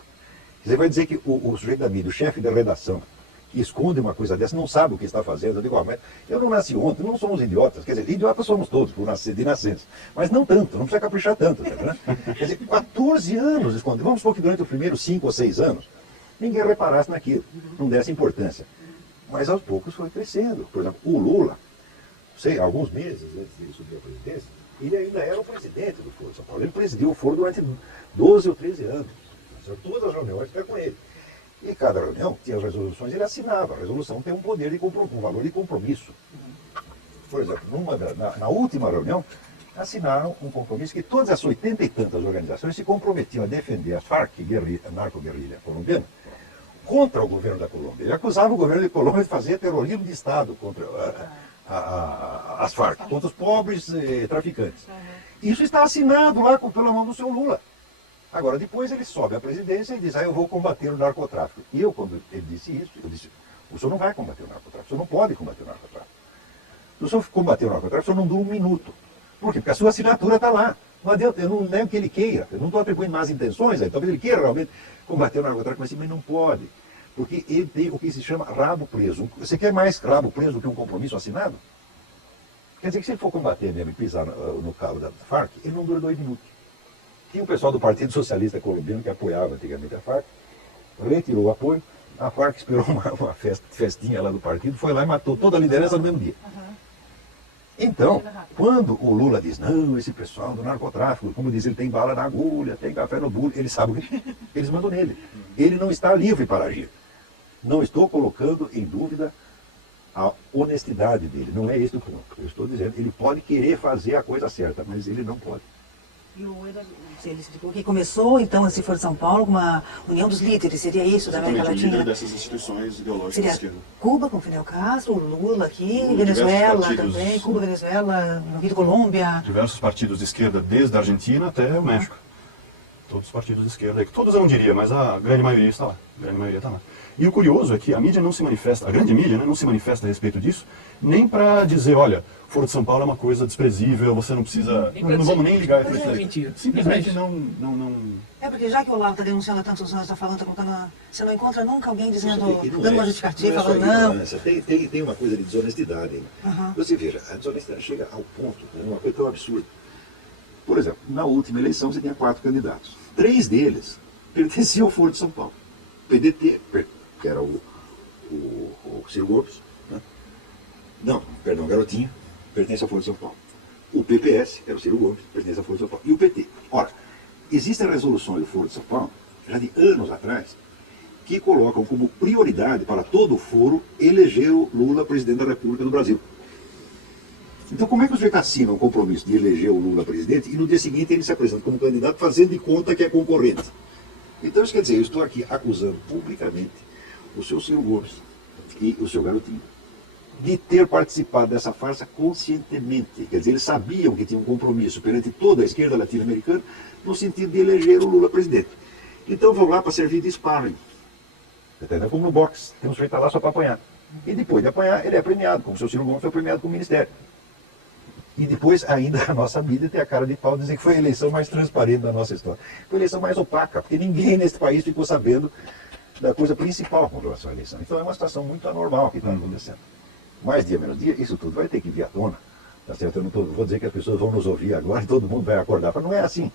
Você vai dizer que o sujeito da mídia, o chefe da redação, que esconde uma coisa dessa, não sabe o que está fazendo. Eu digo, mas eu não nasci ontem, não somos idiotas. Quer dizer, idiotas somos todos, de nascença. Mas não tanto, não precisa caprichar tanto. Né? Quer dizer, 14 anos escondido. Vamos supor que durante os primeiros 5 ou 6 anos, ninguém reparasse naquilo, não desse importância. Mas aos poucos foi crescendo. Por exemplo, o Lula, alguns meses antes de ele subir à presidência, ele ainda era o presidente do Foro de São Paulo. Ele presidiu o Foro durante 12 ou 13 anos. Todas as reuniões ficaram com ele. E cada reunião tinha as resoluções, ele assinava. A resolução tem um poder de um valor de compromisso. Por exemplo, na última reunião, assinaram um compromisso que todas as 80 e tantas organizações se comprometiam a defender a FARC, a narco-guerrilha colombiana, contra o governo da Colômbia. Ele acusava o governo da Colômbia de fazer terrorismo de Estado contra as FARC, contra os pobres traficantes. Isso está assinado lá pela mão do seu Lula. Agora, depois ele sobe à presidência e diz, eu vou combater o narcotráfico. E eu, quando ele disse isso, eu disse, o senhor não vai combater o narcotráfico, o senhor não pode combater o narcotráfico. Se o senhor combater o narcotráfico, o senhor não dura um minuto. Por quê? Porque a sua assinatura está lá. Não adianta, eu não nego que ele queira, eu não estou atribuindo más intenções, talvez ele queira realmente combater o narcotráfico, mas não pode. Porque ele tem o que se chama rabo preso. Você quer mais rabo preso do que um compromisso assinado? Quer dizer que se ele for combater mesmo e pisar no calo da FARC, ele não dura 2 minutos. Tinha o pessoal do Partido Socialista Colombiano que apoiava antigamente a FARC, retirou o apoio, a FARC esperou uma festinha lá do partido, foi lá e matou toda a liderança no mesmo dia. Então, quando o Lula diz, não, esse pessoal do narcotráfico, como diz, ele tem bala na agulha, tem café no bule, ele sabe o que eles mandam nele. Ele não está livre para agir. Não estou colocando em dúvida a honestidade dele, não é esse o ponto. Eu estou dizendo, ele pode querer fazer a coisa certa, mas ele não pode. E o Eduardo, ele explicou que começou, então, esse Foro de São Paulo, com uma união dos líderes, seria isso, da América Exatamente, o Latina? líder dessas instituições ideológicas Seria de esquerda. Cuba com Fidel Castro, Lula aqui, Lula, Venezuela diversos partidos. também, Cuba, Venezuela, no Rio de Colômbia. Diversos partidos de esquerda, desde a Argentina até o México. Todos os partidos de esquerda, todos eu não diria, mas a grande maioria está lá. A grande maioria está lá. E o curioso é que a mídia não se manifesta, a grande mídia, né, não se manifesta a respeito disso, nem para dizer, olha, Foro de São Paulo é uma coisa desprezível, você não precisa, não vamos nem ligar para isso daí. Mentira. Simplesmente Nem não... É porque já que o Olavo está denunciando há tantos anos, está falando, está colocando, você não encontra nunca alguém dizendo, Não dando uma é justificativa, só falando não. ignorância, tem uma coisa de desonestidade aí. Você veja, a desonestidade chega ao ponto, é uma coisa tão absurda. Por exemplo, na última eleição você tinha 4 candidatos. 3 deles pertenciam ao Foro de São Paulo. O PDT, que era o Ciro Gomes, né? Não, perdão, Garotinho, pertence ao Foro de São Paulo. O PPS, era o Ciro Gomes, pertence ao Foro de São Paulo. E o PT. Ora, existem resoluções do Foro de São Paulo, já de anos atrás, que colocam como prioridade para todo o foro eleger o Lula presidente da República do Brasil. Então, como é que o sujeito assina um compromisso de eleger o Lula presidente e no dia seguinte ele se apresenta como candidato fazendo de conta que é concorrente? Então, isso quer dizer, eu estou aqui acusando publicamente o seu Ciro Gomes e o seu Garotinho de ter participado dessa farsa conscientemente. Quer dizer, eles sabiam que tinham um compromisso perante toda a esquerda latino-americana no sentido de eleger o Lula presidente. Então, vão lá para servir de sparring. Entendeu? Como no boxe, tem um sujeito lá só para apanhar. E depois de apanhar, ele é premiado, como o seu Ciro Gomes foi premiado com o Ministério. E depois ainda a nossa mídia tem a cara de pau dizer que foi a eleição mais transparente da nossa história. Foi a eleição mais opaca, porque ninguém nesse país ficou sabendo da coisa principal com relação à eleição. Então é uma situação muito anormal que está acontecendo. Mais dia, menos dia, isso tudo vai ter que vir à tona. Tá certo? Eu não vou dizer que as pessoas vão nos ouvir agora e todo mundo vai acordar, mas não é assim.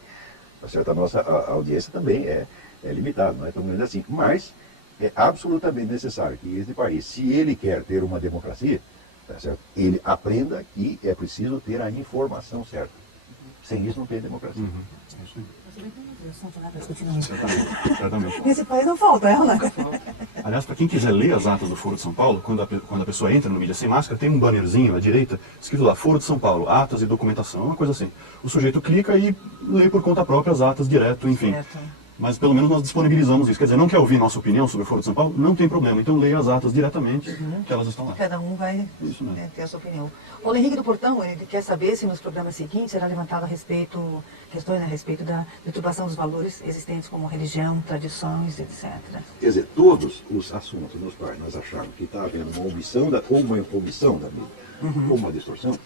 Tá certo? A nossa audiência também é limitada, não é tão grande assim. Mas é absolutamente necessário que este país, se ele quer ter uma democracia, tá certo? Ele aprenda que é preciso ter a informação certa. Sem isso não tem democracia. É isso aí. Exatamente. Nesse país não falta, né? Aliás, para quem quiser ler as atas do Foro de São Paulo, quando a pessoa entra no Mídia Sem Máscara, tem um bannerzinho à direita, escrito lá, Foro de São Paulo, atas e documentação, uma coisa assim. O sujeito clica e lê por conta própria as atas direto, enfim. Certo. Mas pelo menos nós disponibilizamos isso. Quer dizer, não quer ouvir nossa opinião sobre o Foro de São Paulo? Não tem problema. Então leia as atas diretamente, que elas estão lá. Cada um vai ter a sua opinião. O Henrique do Portão, ele quer saber se nos programas seguintes será levantado questões a respeito da deturpação dos valores existentes como religião, tradições, etc. Quer dizer, todos os assuntos nos quais nós achamos que está havendo uma omissão ou uma omissão da mídia, ou uma distorção,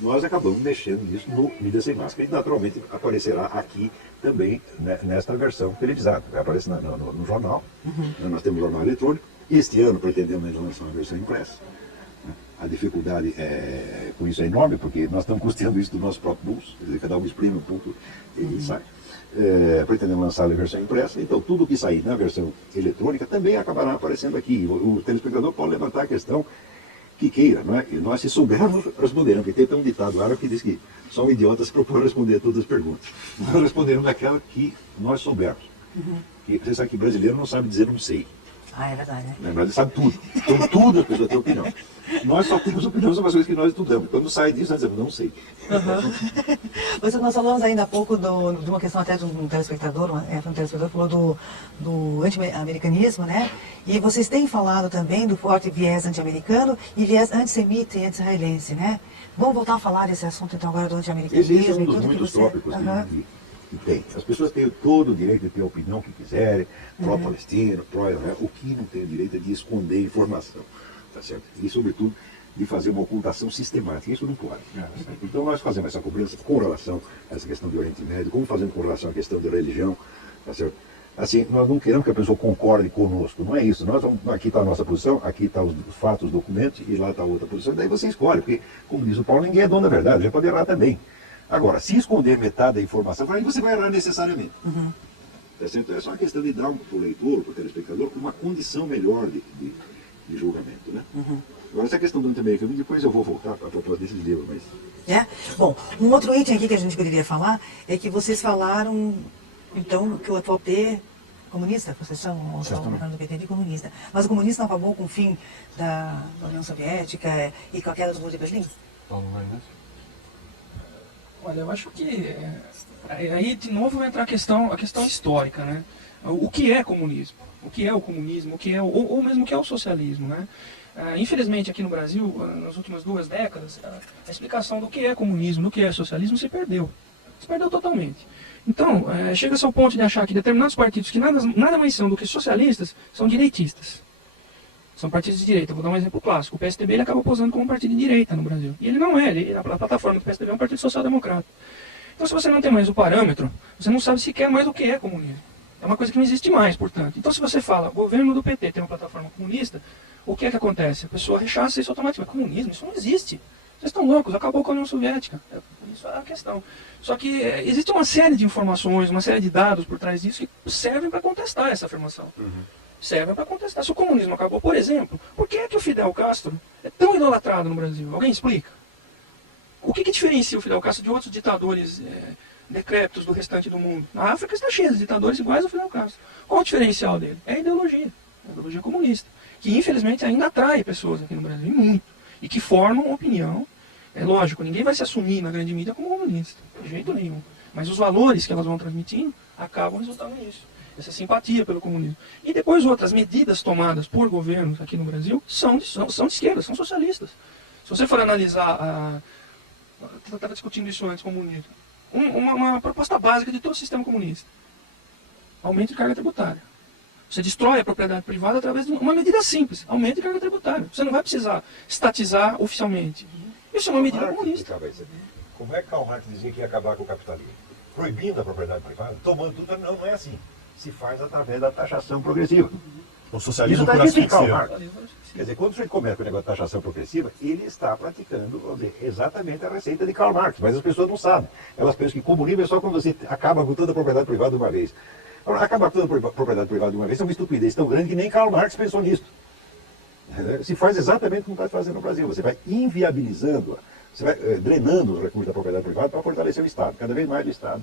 nós acabamos mexendo nisso no Mídia Sem Máscara e naturalmente aparecerá aqui também, né, nesta versão televisada. Vai aparecer no jornal, nós temos jornal eletrônico. Este ano pretendemos lançar uma versão impressa. A dificuldade com isso é enorme, porque nós estamos custeando isso do nosso próprio bolso, quer dizer, cada um exprime um pouco e sai. Pretendemos lançar a versão impressa, então tudo que sair na versão eletrônica também acabará aparecendo aqui. O telespectador pode levantar a questão que queira, não é? E nós, se soubermos, responderemos, porque tem um ditado árabe que diz que só um idiota se propõe a responder todas as perguntas. Nós responderemos aquela que nós soubermos. E você sabe que brasileiro não sabe dizer não sei. Ah, é verdade, né? Na verdade, sabe tudo. Então, tudo as pessoas têm opinião. Nós só temos opinião sobre as coisas que nós estudamos. Quando sai disso, nós dizemos, não sei. Nós falamos ainda há pouco de uma questão até de um telespectador, um telespectador falou do anti-americanismo, né? E vocês têm falado também do forte viés anti-americano e viés antissemita e anti-israelense, né? Vamos voltar a falar desse assunto então agora do anti-americanismo. Esse é um dos muitos tópicos que tem. As pessoas têm todo o direito de ter a opinião que quiserem, pró-palestino, pró-Israel. O que não tem o direito é de esconder informação, tá certo? E, sobretudo, de fazer uma ocultação sistemática. Isso não pode. Então, nós fazemos essa cobrança com relação a essa questão do Oriente Médio, como fazendo com relação à questão da religião, tá certo? Assim, nós não queremos que a pessoa concorde conosco, não é isso. Aqui está a nossa posição, aqui estão os fatos, os documentos, e lá está a outra posição, daí você escolhe, porque, como diz o Paulo, ninguém é dono da verdade, já pode errar também. Agora, se esconder metade da informação, aí você vai errar necessariamente. Então, é só uma questão de dar para o leitor, para o telespectador, uma condição melhor de julgamento. Né? Agora, essa questão do anti-americanismo, depois eu vou voltar a propósito desse livro. Mas... Bom, um outro item aqui que a gente poderia falar é que vocês falaram, então, que o atual PT é comunista, vocês chamam o PT de comunista. Mas o comunista não acabou com o fim da União Soviética e com a queda do Muro de Berlim? Olha, eu acho que aí de novo vai entrar a questão histórica, né? O que é comunismo? O que é o comunismo? O que é ou mesmo o que é o socialismo, né? Infelizmente aqui no Brasil, nas últimas 2 décadas, a explicação do que é comunismo, do que é socialismo se perdeu. Se perdeu totalmente. Então, chega-se ao ponto de achar que determinados partidos que nada mais são do que socialistas, são direitistas. São partidos de direita. Vou dar um exemplo clássico. O PSDB ele acaba posando como um partido de direita no Brasil. E ele não é. A plataforma do PSDB é um partido social-democrata. Então, se você não tem mais o parâmetro, você não sabe sequer mais o que é comunismo. É uma coisa que não existe mais, portanto. Então, se você fala, o governo do PT tem uma plataforma comunista, o que é que acontece? A pessoa rechaça isso automaticamente. Comunismo? Isso não existe. Vocês estão loucos, acabou com a União Soviética. Isso é a questão. Só que existe uma série de informações, uma série de dados por trás disso que servem para contestar essa afirmação. Servem para contestar. Se o comunismo acabou, por exemplo, por que é que o Fidel Castro é tão idolatrado no Brasil? Alguém explica? O que diferencia o Fidel Castro de outros ditadores decrépitos do restante do mundo? A África está cheia de ditadores iguais ao Fidel Castro. Qual o diferencial dele? É a ideologia comunista, que infelizmente ainda atrai pessoas aqui no Brasil, e muito, e que formam opinião. É lógico, ninguém vai se assumir na grande mídia como comunista, de jeito nenhum. Mas os valores que elas vão transmitindo acabam resultando nisso. Essa simpatia pelo comunismo. E depois outras medidas tomadas por governos aqui no Brasil são de esquerda, são socialistas. Se você for analisar, eu estava discutindo isso antes com o Munir, uma proposta básica de todo o sistema comunista: aumento de carga tributária. Você destrói a propriedade privada através de uma medida simples: aumento de carga tributária. Você não vai precisar estatizar oficialmente. Isso é uma medida Marx comunista. explicava isso. Como é que Karl Marx dizia que ia acabar com o capitalismo? Proibindo a propriedade privada, tomando tudo, não é assim. Se faz através da taxação progressiva. O socialismo Isso por está dito em Karl asfixia. Marx. Quer dizer, quando o sujeito começa com o negócio de taxação progressiva, ele está praticando, vamos dizer, exatamente a receita de Karl Marx, mas as pessoas não sabem. Elas pensam que comunismo é só quando você acaba com toda a propriedade privada de uma vez. Agora, acabar com toda a propriedade privada de uma vez é uma estupidez tão grande que nem Karl Marx pensou nisso. Se faz exatamente como está fazendo no Brasil. Você vai inviabilizando, você vai drenando os recursos da propriedade privada para fortalecer o Estado. Cada vez mais do Estado.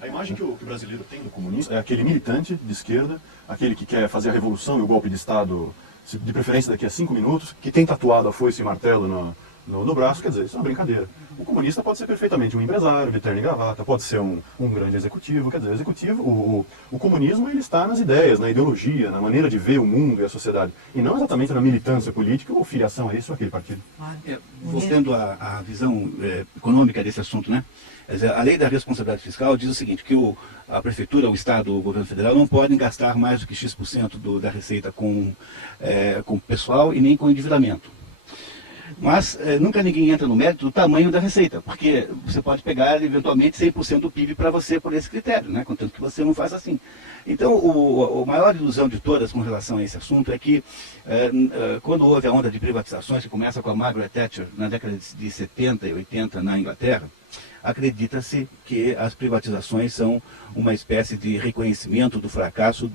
A imagem que o brasileiro tem do comunista é aquele militante de esquerda, aquele que quer fazer a revolução e o golpe de Estado, de preferência daqui a 5 minutos, que tem tatuado a foice e martelo no braço. Quer dizer, isso é uma brincadeira. O comunista pode ser perfeitamente um empresário, de terno e gravata, pode ser um grande executivo. Quer dizer, o comunismo ele está nas ideias, na ideologia, na maneira de ver o mundo e a sociedade, e não exatamente na militância política ou filiação a esse ou aquele partido. Voltando à visão econômica desse assunto, né? Quer dizer, a lei da responsabilidade fiscal diz o seguinte, que a prefeitura, o Estado, o governo federal não podem gastar mais do que X% da receita com pessoal e nem com endividamento. Mas nunca ninguém entra no mérito do tamanho da receita, porque você pode pegar eventualmente 100% do PIB para você por esse critério, né? Contanto que você não faz assim. Então, a maior ilusão de todas com relação a esse assunto é que quando houve a onda de privatizações, que começa com a Margaret Thatcher na década de 70 e 80 na Inglaterra, acredita-se que as privatizações são uma espécie de reconhecimento do fracasso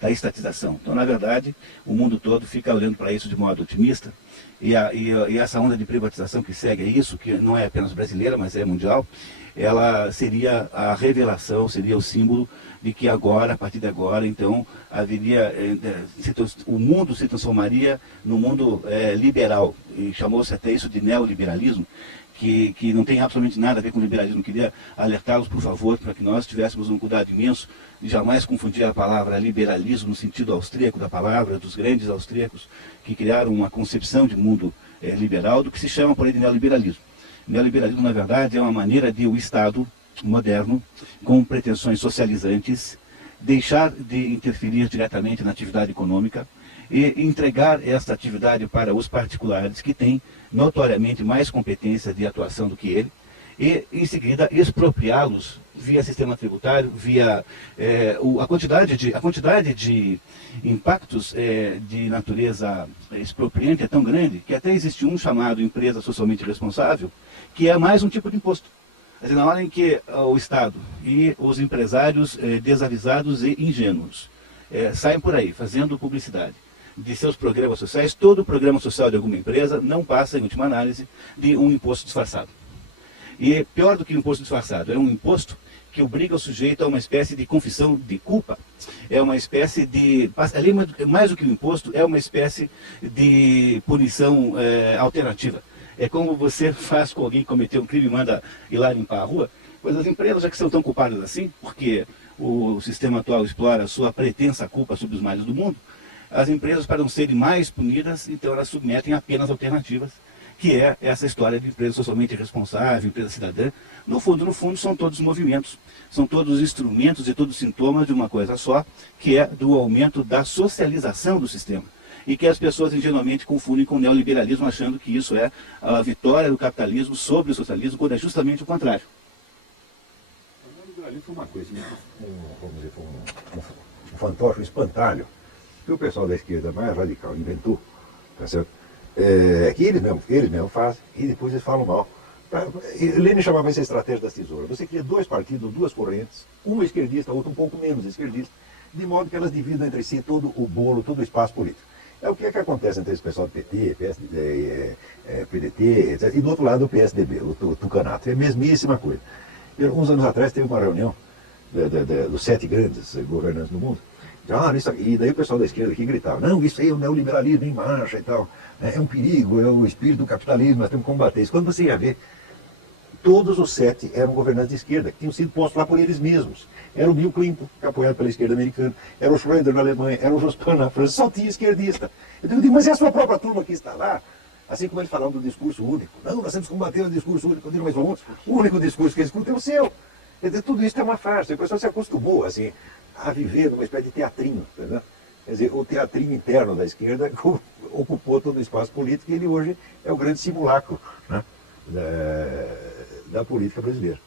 da estatização. Então, na verdade, o mundo todo fica olhando para isso de modo otimista, e essa onda de privatização que segue a isso, que não é apenas brasileira, mas é mundial, ela seria a revelação, seria o símbolo de que agora, a partir de agora, então, o mundo se transformaria num mundo liberal, e chamou-se até isso de neoliberalismo, que não tem absolutamente nada a ver com liberalismo. Queria alertá-los, por favor, para que nós tivéssemos um cuidado imenso de jamais confundir a palavra liberalismo no sentido austríaco da palavra, dos grandes austríacos que criaram uma concepção de mundo liberal, do que se chama, porém, de neoliberalismo. Neoliberalismo, na verdade, é uma maneira de o Estado moderno, com pretensões socializantes, deixar de interferir diretamente na atividade econômica e entregar esta atividade para os particulares que têm notoriamente mais competência de atuação do que ele, e em seguida expropriá-los via sistema tributário, via a quantidade de impactos de natureza expropriante é tão grande que até existe um chamado empresa socialmente responsável, que é mais um tipo de imposto. Quer dizer, na hora em que o Estado e os empresários desavisados e ingênuos saem por aí fazendo publicidade de seus programas sociais, todo o programa social de alguma empresa não passa, em última análise, de um imposto disfarçado. E pior do que um imposto disfarçado, é um imposto que obriga o sujeito a uma espécie de confissão de culpa. É uma espécie de, além mais do que um imposto, é uma espécie de punição alternativa. É como você faz com alguém que cometeu um crime e manda ir lá limpar a rua, pois as empresas, já que são tão culpadas assim, porque o sistema atual explora a sua pretensa culpa sobre os males do mundo, as empresas, para não serem mais punidas, então elas submetem apenas alternativas, que é essa história de empresa socialmente responsável, empresa cidadã. No fundo, são todos movimentos, são todos instrumentos e todos sintomas de uma coisa só, que é do aumento da socialização do sistema. E que as pessoas ingenuamente confundem com o neoliberalismo, achando que isso é a vitória do capitalismo sobre o socialismo, quando é justamente o contrário. O neoliberalismo foi uma coisa, vamos dizer, um fantoche, um espantalho, que o pessoal da esquerda mais radical inventou, tá certo? Que eles mesmos fazem, e depois eles falam mal. Lenin chamava essa estratégia das tesouras. Você cria dois partidos, duas correntes, uma esquerdista, outra um pouco menos esquerdista, de modo que elas dividam entre si todo o bolo, todo o espaço político. É o que acontece entre esse pessoal do PT, PSD, PDT, etc. E do outro lado o PSDB, o Tucanato. É a mesmíssima coisa. Uns anos atrás teve uma reunião dos 7 grandes governantes do mundo. E daí o pessoal da esquerda aqui gritava, não, isso aí é o neoliberalismo em marcha e tal, é um perigo, é o espírito do capitalismo, nós temos que combater isso. Quando você ia ver, todos os 7 eram governantes de esquerda, que tinham sido postos lá por eles mesmos. Era o Bill Clinton, que é apoiado pela esquerda americana, era o Schröder na Alemanha, era o Jospin na França, só tinha esquerdista. Eu digo, mas é a sua própria turma que está lá? Assim como eles falavam do discurso único. Não, nós temos que combater o discurso único. Eu digo, mas o único discurso que eles escutam é o seu. Quer dizer, tudo isso é uma farsa. O pessoal se acostumou, assim, a viver numa espécie de teatrinho, entendeu? Quer dizer, o teatrinho interno da esquerda, ocupou todo o espaço político e ele hoje é o grande simulacro, né, da política brasileira.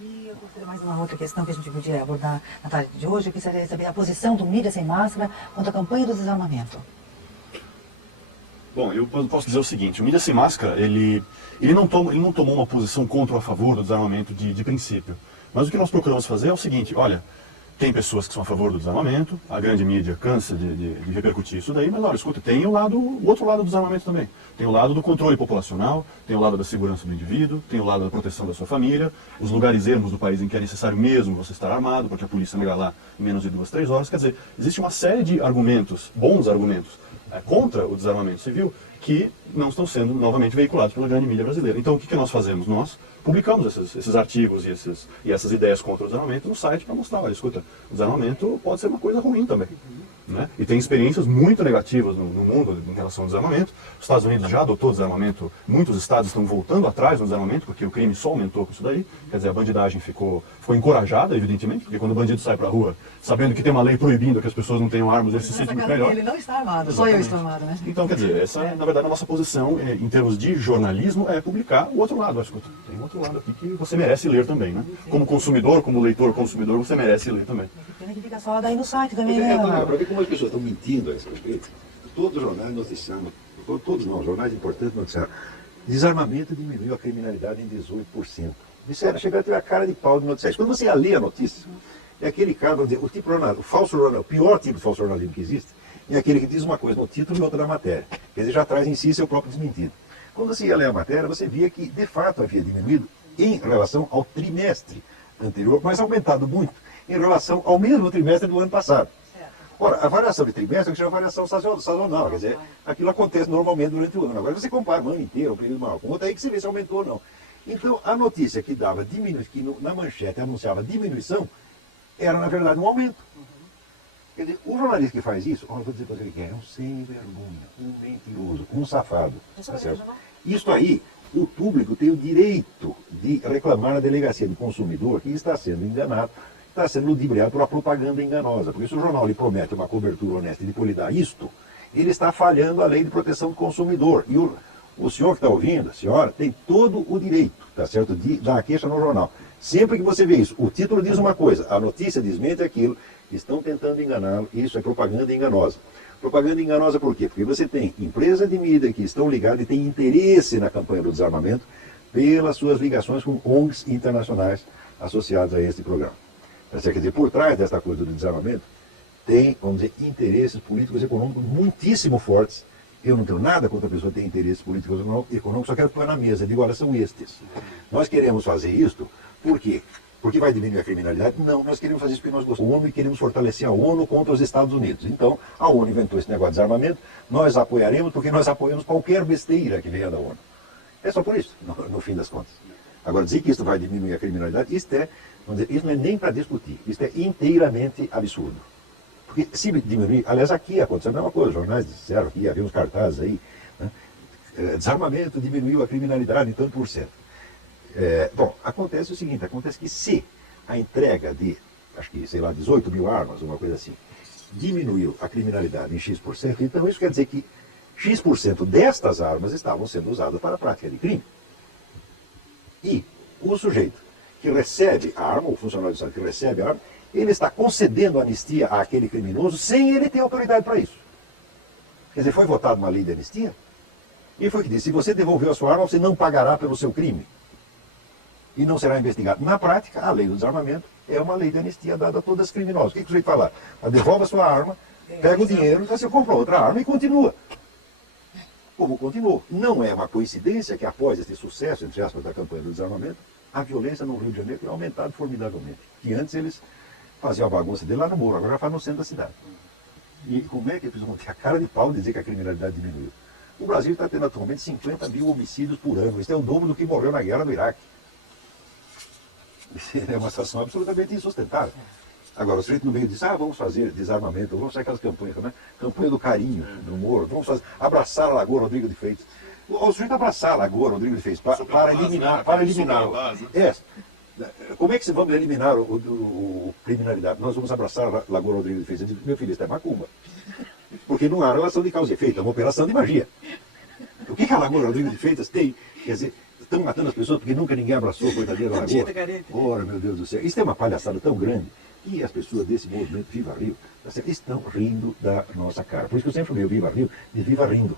E eu gostaria mais uma outra questão que a gente podia abordar na tarde de hoje, que seria saber a posição do Mídia Sem Máscara contra a campanha do desarmamento. Bom, eu posso dizer o seguinte, o Mídia Sem Máscara, ele não tomou uma posição contra ou a favor do desarmamento de princípio. Mas o que nós procuramos fazer é o seguinte, olha, tem pessoas que são a favor do desarmamento, a grande mídia cansa de repercutir isso daí, mas olha, escuta, tem o outro lado do desarmamento também. Tem o lado do controle populacional, tem o lado da segurança do indivíduo, tem o lado da proteção da sua família, os lugares ermos do país em que é necessário mesmo você estar armado, porque a polícia chega lá em menos de 2, 3 horas. Quer dizer, existe uma série de argumentos, bons argumentos, contra o desarmamento civil, que não estão sendo novamente veiculados pela grande mídia brasileira. Então o que nós fazemos? Nós publicamos esses artigos e essas ideias contra o desarmamento no site para mostrar, olha, escuta, o desarmamento pode ser uma coisa ruim também. Né? E tem experiências muito negativas no mundo em relação ao desarmamento. Os Estados Unidos já adotou o desarmamento, muitos estados estão voltando atrás no desarmamento, porque o crime só aumentou com isso daí. Quer dizer, a bandidagem ficou encorajada, evidentemente, porque quando o bandido sai para a rua, sabendo que tem uma lei proibindo que as pessoas não tenham armas, ele se sente muito melhor. Ele não está armado, só eu estou armado, né? Então, quer dizer, essa na verdade, a nossa posição, em termos de jornalismo, é publicar o outro lado. Escuta, tem um outro lado aqui que você merece ler também, né? Como consumidor, como leitor, consumidor, você merece ler também. Pena que fica só daí no site também, né? Para ver como as pessoas estão mentindo a esse respeito, todos os jornais noticiaram, todos não, jornais importantes noticiaram, desarmamento diminuiu a criminalidade em 18%. Disseram, chegaram a ter a cara de pau de noticiários. Quando você lê a notícia, é aquele cara, vamos dizer, o falso jornal, o pior tipo de falso jornalismo que existe, é aquele que diz uma coisa no título e outra na matéria. Quer dizer, já traz em si seu próprio desmentido. Quando você ia ler a matéria, você via que, de fato, havia diminuído em relação ao trimestre anterior, mas aumentado muito em relação ao mesmo trimestre do ano passado. Ora, a variação de trimestre é que chama variação sazonal, quer dizer, aquilo acontece normalmente durante o ano. Agora você compara o ano inteiro, um período maior com outro, aí que você vê se aumentou ou não. Então, a notícia que dava que na manchete anunciava diminuição, era na verdade um aumento. Quer dizer, o jornalista que faz isso, olha, eu vou dizer para você o que é um sem vergonha, um mentiroso, um safado. Tá certo? Isso aí, o público tem o direito de reclamar na delegacia do consumidor que está sendo enganado, está sendo ludibriado por uma propaganda enganosa. Porque se o jornal lhe promete uma cobertura honesta e depois lhe dá isto, ele está falhando a lei de proteção do consumidor. E o senhor que está ouvindo, a senhora, tem todo o direito, tá certo, de dar a queixa no jornal. Sempre que você vê isso, o título diz uma coisa, a notícia desmente aquilo, estão tentando enganá-lo, isso é propaganda enganosa. Propaganda enganosa por quê? Porque você tem empresas de mídia que estão ligadas e têm interesse na campanha do desarmamento pelas suas ligações com ONGs internacionais associadas a este programa. Quer dizer, por trás desta coisa do desarmamento, tem, vamos dizer, interesses políticos e econômicos muitíssimo fortes. Eu não tenho nada contra a pessoa que tem interesses políticos e econômicos, só quero pôr na mesa. Digo, olha, são estes. Nós queremos fazer isto, por quê? Porque vai diminuir a criminalidade? Não, nós queremos fazer isso porque nós gostamos da ONU e queremos fortalecer a ONU contra os Estados Unidos. Então, a ONU inventou esse negócio de desarmamento, nós apoiaremos porque nós apoiamos qualquer besteira que venha da ONU. É só por isso, no fim das contas. Agora, dizer que isso vai diminuir a criminalidade, isso não é nem para discutir, isso é inteiramente absurdo. Porque se diminuir, aliás, aqui aconteceu a mesma coisa, os jornais disseram que havia uns cartazes aí, né? Desarmamento diminuiu a criminalidade em tanto por cento. Bom, acontece o seguinte, acontece que se a entrega de, acho que, sei lá, 18 mil armas, uma coisa assim, diminuiu a criminalidade em X%, então isso quer dizer que X% destas armas estavam sendo usadas para a prática de crime. E o sujeito que recebe a arma, o funcionário do Estado que recebe a arma, ele está concedendo anistia àquele criminoso sem ele ter autoridade para isso. Quer dizer, foi votada uma lei de anistia, e foi que disse, se você devolveu a sua arma, você não pagará pelo seu crime. E não será investigado. Na prática, a lei do desarmamento é uma lei de anistia dada a todas as criminosas. O que o sujeito fala? Devolva a sua arma, pega o dinheiro, você compra outra arma e continua. Como continuou. Não é uma coincidência que após este sucesso, entre aspas, da campanha do desarmamento, a violência no Rio de Janeiro tem aumentado formidavelmente. Que antes eles faziam a bagunça dele lá no morro, agora faz no centro da cidade. E como é que eles vão ter a cara de pau de dizer que a criminalidade diminuiu? O Brasil está tendo atualmente 50 mil homicídios por ano. Isso é o dobro do que morreu na guerra do Iraque. Isso é uma situação absolutamente insustentável. Agora, o sujeito no meio diz, vamos fazer desarmamento, vamos fazer aquelas campanhas, né? Campanha do carinho, do Moro, vamos fazer, abraçar a Lagoa Rodrigo de Freitas. O sujeito abraçar a Lagoa Rodrigo de Freitas para eliminar. Como é que vamos eliminar a criminalidade? Nós vamos abraçar a Lagoa Rodrigo de Freitas. Eu digo, meu filho, isso é macumba. Porque não há relação de causa e efeito, é uma operação de magia. O que a Lagoa Rodrigo de Freitas tem? Quer dizer, estão matando as pessoas porque nunca ninguém abraçou a coitadeira da Lagoa. Ora, meu Deus do céu, isso é uma palhaçada tão grande que as pessoas desse movimento Viva Rio estão rindo da nossa cara. Por isso que eu sempre chamei o Viva Rio de Viva Rindo.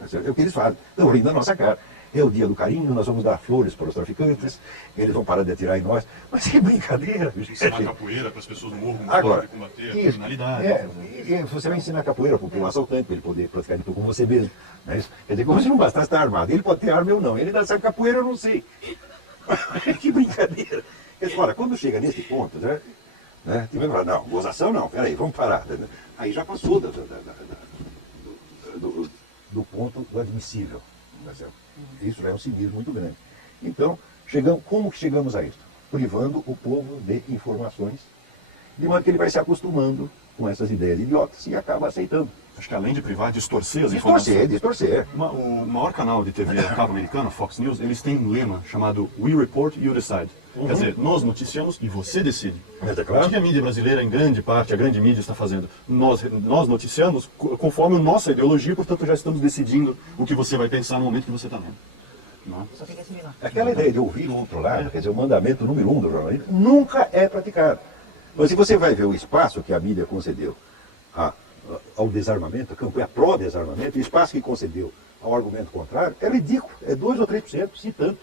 É o que eles fazem, estão rindo da nossa cara. É o dia do carinho, nós vamos dar flores para os traficantes, eles vão parar de atirar em nós. Mas que brincadeira, gente. Ensinar capoeira para as pessoas no morro, Agora, combater a criminalidade. Você vai ensinar capoeira para um assaltante, para ele poder praticar depois com você mesmo. Não é isso? Quer dizer, como se não bastasse estar armado. Ele pode ter arma ou não. Ele dança capoeira, eu não sei. Que brincadeira. Agora, quando chega nesse ponto, né? Tipo, não, gozação não, peraí, vamos parar. Aí já passou do ponto do admissível. Tá certo? Isso é um cinismo muito grande. Então, como que chegamos a isso? Privando o povo de informações, de modo que ele vai se acostumando com essas ideias idiotas e acaba aceitando. Acho que além de privar, distorcer as informações. Distorcer. O maior canal de TV a cabo americano, Fox News, eles têm um lema chamado We Report, You Decide. Quer dizer, nós noticiamos e você decide. Mas é claro. O que a mídia brasileira, em grande parte, a grande mídia está fazendo? Nós noticiamos conforme a nossa ideologia, portanto já estamos decidindo o que você vai pensar no momento que você está vendo. Não? Aquela ideia de ouvir o outro lado, quer dizer, o mandamento número 1 do jornalismo, nunca é praticado. Mas se você vai ver o espaço que a mídia concedeu ao desarmamento, a campanha pró-desarmamento, o espaço que concedeu ao argumento contrário, é ridículo, é 2 ou 3%, se tanto.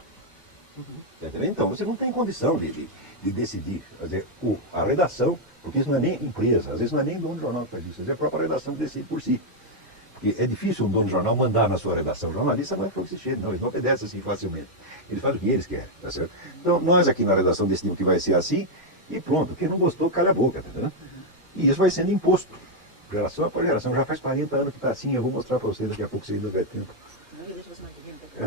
Então, você não tem condição de decidir. Quer dizer, a redação, porque isso não é nem empresa, às vezes não é nem dono do jornal que faz isso, às vezes é a própria redação que decide por si. Porque é difícil um dono de jornal mandar na sua redação. O jornalista não é proficiente, não, eles não obedecem assim facilmente. Eles fazem o que eles querem, tá certo? Então, nós aqui na redação decidimos que vai ser assim, e pronto, quem não gostou, cala a boca, entendeu? E isso vai sendo imposto. Geração após geração, já faz 40 anos que está assim, eu vou mostrar para vocês daqui a pouco, se ainda vai tempo.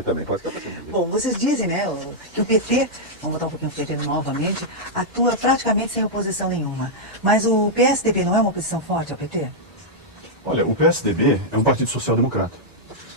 Também pode ficar passando. Bom, vocês dizem, né, que o PT, vamos botar um pouquinho o PT novamente, atua praticamente sem oposição nenhuma. Mas o PSDB não é uma oposição forte ao PT? Olha, o PSDB é um partido social-democrata.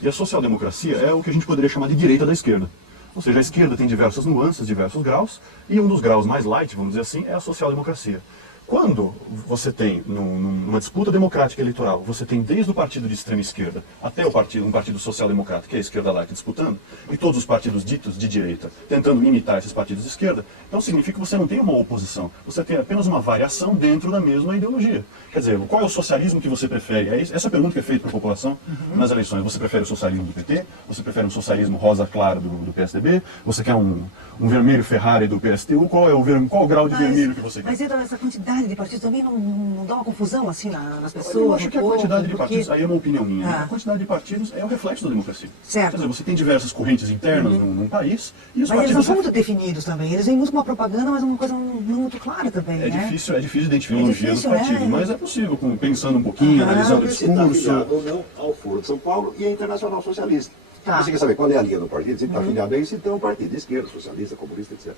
E a social-democracia é o que a gente poderia chamar de direita da esquerda. Ou seja, a esquerda tem diversas nuances, diversos graus, e um dos graus mais light, vamos dizer assim, é a social-democracia. Quando você tem, numa disputa democrática eleitoral, você tem desde o partido de extrema esquerda até um partido social-democrata, que é a esquerda light, disputando, e todos os partidos ditos de direita tentando imitar esses partidos de esquerda, então significa que você não tem uma oposição, você tem apenas uma variação dentro da mesma ideologia. Quer dizer, qual é o socialismo que você prefere? Essa pergunta que é feita para a população nas eleições. Você prefere o socialismo do PT? Você prefere um socialismo rosa claro do PSDB? Você quer um vermelho Ferrari do PSTU? Qual o grau de vermelho que você quer? Mas entra nessa quantidade de partidos também não dá uma confusão assim nas pessoas? Eu acho que a quantidade de partidos, aí é uma opinião minha, a quantidade de partidos é o reflexo da democracia. Certo. Quer dizer, você tem diversas correntes internas num país e os mas partidos... eles não são muito definidos também, eles vêm muito com uma propaganda, mas uma coisa não muito clara também, é né? Difícil identificar a ideologia dos partidos, né? mas é possível, pensando um pouquinho, analisando o discurso... ou não ao Foro de São Paulo e à Internacional Socialista. Tá. Você quer saber qual é a linha do partido? Se está afiliado a isso, então é um partido de esquerda, socialista, comunista, etc.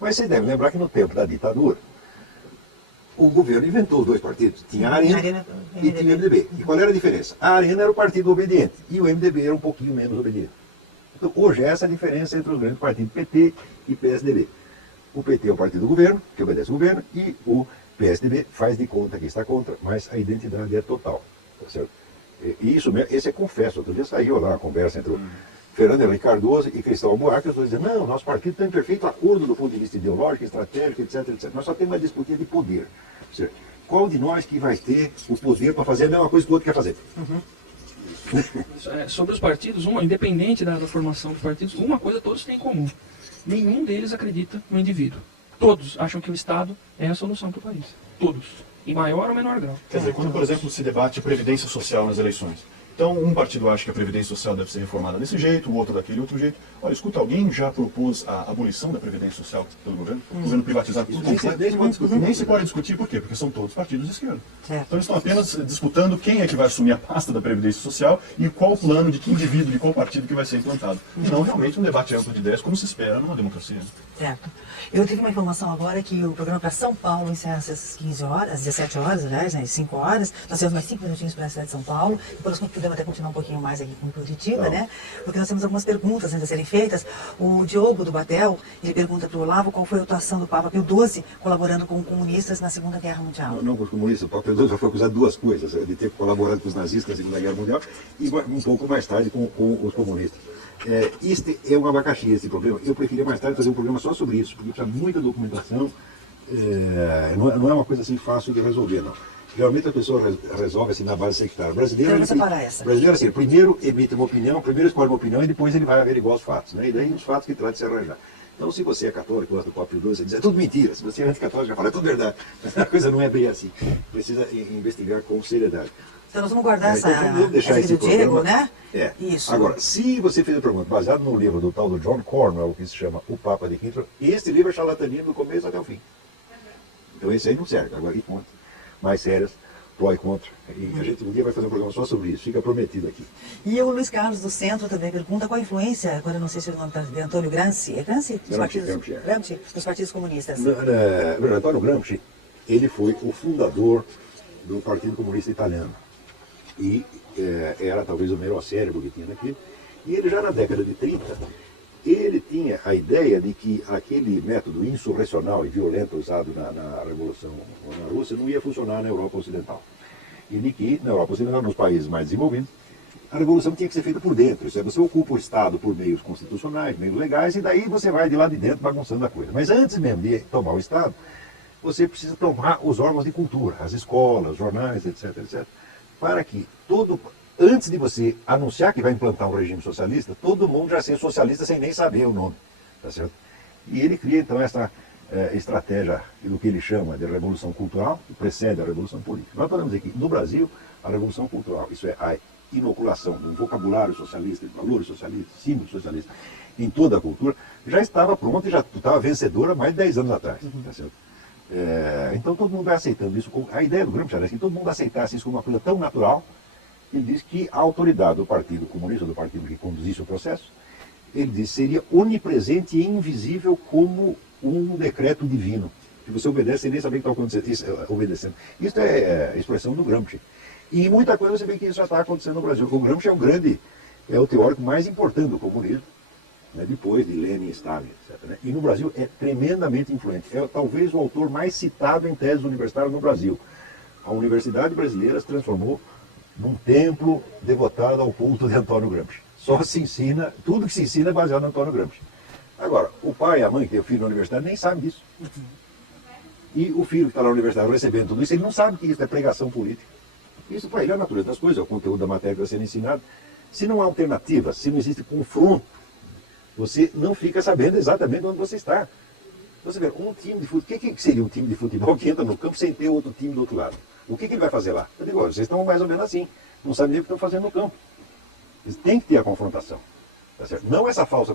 Mas você deve lembrar que no tempo da ditadura, o governo inventou 2 partidos. Tinha a Arena e tinha o MDB. E qual era a diferença? A Arena era o partido obediente e o MDB era um pouquinho menos obediente. Então, hoje, essa é a diferença entre os grandes partidos PT e PSDB. O PT é o partido do governo, que obedece ao governo, e o PSDB faz de conta que está contra, mas a identidade é total. Tá certo? E isso mesmo, esse é confesso. Outro dia saiu lá a conversa entre o Fernando Henrique Cardoso e Cristóvão Buarque, os dois dizendo, não, nosso partido está em perfeito acordo do ponto de vista ideológico, estratégico, etc, etc. Nós só temos uma disputa de poder. Ou seja, qual de nós que vai ter o poder para fazer a mesma coisa que o outro quer fazer? Sobre os partidos, independente da formação dos partidos, uma coisa todos têm em comum. Nenhum deles acredita no indivíduo. Todos acham que o Estado é a solução para o país. Todos. Em maior ou menor grau. Quer dizer, quando, por exemplo, se debate previdência social nas eleições, então um partido acha que a previdência social deve ser reformada desse jeito, o outro daquele outro jeito. Olha, escuta, alguém já propôs a abolição da previdência social pelo governo? O governo privatizar tudo? Nem se pode discutir, por quê? Porque são todos partidos de esquerda. Certo. Então eles estão apenas disputando quem é que vai assumir a pasta da previdência social e qual plano de que indivíduo, de qual partido que vai ser implantado. E não realmente um debate amplo de ideias, como se espera numa democracia. Certo. Eu tive uma informação agora que o programa para São Paulo encerra às 15 horas, às 17 horas, aliás, às 5 horas. Nós temos mais 5 minutinhos para a cidade de São Paulo. Depois nós podemos até continuar um pouquinho mais aqui com Curitiba, Não. né? Porque nós temos algumas perguntas ainda a serem feitas. O Diogo do Batel, ele pergunta para o Olavo qual foi a atuação do Papa Pio XII colaborando com comunistas na Segunda Guerra Mundial. Não com os comunistas, o Papa Pio XII já foi acusado de duas coisas, de ter colaborado com os nazistas na Segunda Guerra Mundial e um pouco mais tarde com os comunistas. Este é um abacaxi, esse problema. Eu preferia mais tarde fazer um programa só sobre isso, porque precisa muita documentação, não é uma coisa assim fácil de resolver, não. Geralmente a pessoa resolve assim na base sectária. Brasileiro, Então, vou separar essa. brasileiro assim, primeiro emite uma opinião, primeiro escolhe uma opinião e depois ele vai averiguar os fatos, né? E daí os fatos que trata de se arranjar. Então, se você é católico, gosta do Papa Pio XII, você diz, é tudo mentira. Se você é anticatólico, já fala, é tudo verdade. Mas a coisa não é bem assim. Precisa investigar com seriedade. Então nós vamos guardar Então, vamos deixar essa esse do Diego, programa. né? Isso. Agora, se você fez a pergunta baseado no livro do tal do John Cornwell, que se chama O Papa de Quinto, este livro é charlatanismo do começo até o fim. Então esse aí não serve. Agora, e conta mais sérias, pró e contra. E a gente um dia vai fazer um programa só sobre isso, fica prometido aqui. E o Luiz Carlos do Centro também pergunta qual a influência, agora eu não sei se o nome está de Antônio Gramsci, é Gramsci? Gramsci, dos partidos comunistas. Antônio Gramsci, ele foi o fundador do Partido Comunista Italiano. E era talvez o melhor cérebro que tinha naquilo. E ele já na década de 30, ele tinha a ideia de que aquele método insurrecional e violento usado na Revolução na Rússia não ia funcionar na Europa Ocidental. E de que na Europa Ocidental, nos países mais desenvolvidos, a revolução tinha que ser feita por dentro. Isso é, você ocupa o Estado por meios constitucionais, meios legais, e daí você vai de lá de dentro bagunçando a coisa. Mas antes mesmo de tomar o Estado, você precisa tomar os órgãos de cultura, as escolas, os jornais, etc, etc, para que antes de você anunciar que vai implantar um regime socialista, todo mundo já seja socialista sem nem saber o nome, tá certo? E ele cria então essa estratégia do que ele chama de revolução cultural, que precede a revolução política. Nós podemos dizer que no Brasil, a revolução cultural, isso é a inoculação de um vocabulário socialista, de valores socialistas, símbolos socialistas, em toda a cultura, já estava pronta e já estava vencedora há mais de 10 anos atrás, tá certo? Então todo mundo vai aceitando isso. A ideia do Gramsci era que todo mundo aceitasse isso como uma coisa tão natural. Ele diz que a autoridade do Partido Comunista, do partido que conduzisse o processo, ele diz seria onipresente e invisível como um decreto divino. Que você obedece sem nem saber o que está obedecendo. Isso é a expressão do Gramsci. E muita coisa você vê que isso já está acontecendo no Brasil. O Gramsci é o teórico mais importante do comunismo, né, depois de Lenin, Stalin, etc. Né? E no Brasil é tremendamente influente. É talvez o autor mais citado em teses universitárias no Brasil. A Universidade Brasileira se transformou num templo devotado ao culto de Antônio Gramsci. Só se ensina, tudo que se ensina é baseado no Antônio Gramsci. Agora, o pai e a mãe que tem o filho na universidade nem sabem disso. E o filho que está na universidade recebendo tudo isso, ele não sabe que isso é pregação política. Isso para ele é a natureza das coisas, é o conteúdo da matéria que está sendo ensinado. Se não há alternativa, se não existe confronto, você não fica sabendo exatamente onde você está. Você vê, um time de futebol, o que seria um time de futebol que entra no campo sem ter outro time do outro lado? O que ele vai fazer lá? Eu digo, vocês estão mais ou menos assim, não sabem nem o que estão fazendo no campo. Eles têm que ter a confrontação. Tá certo? Não essa falsa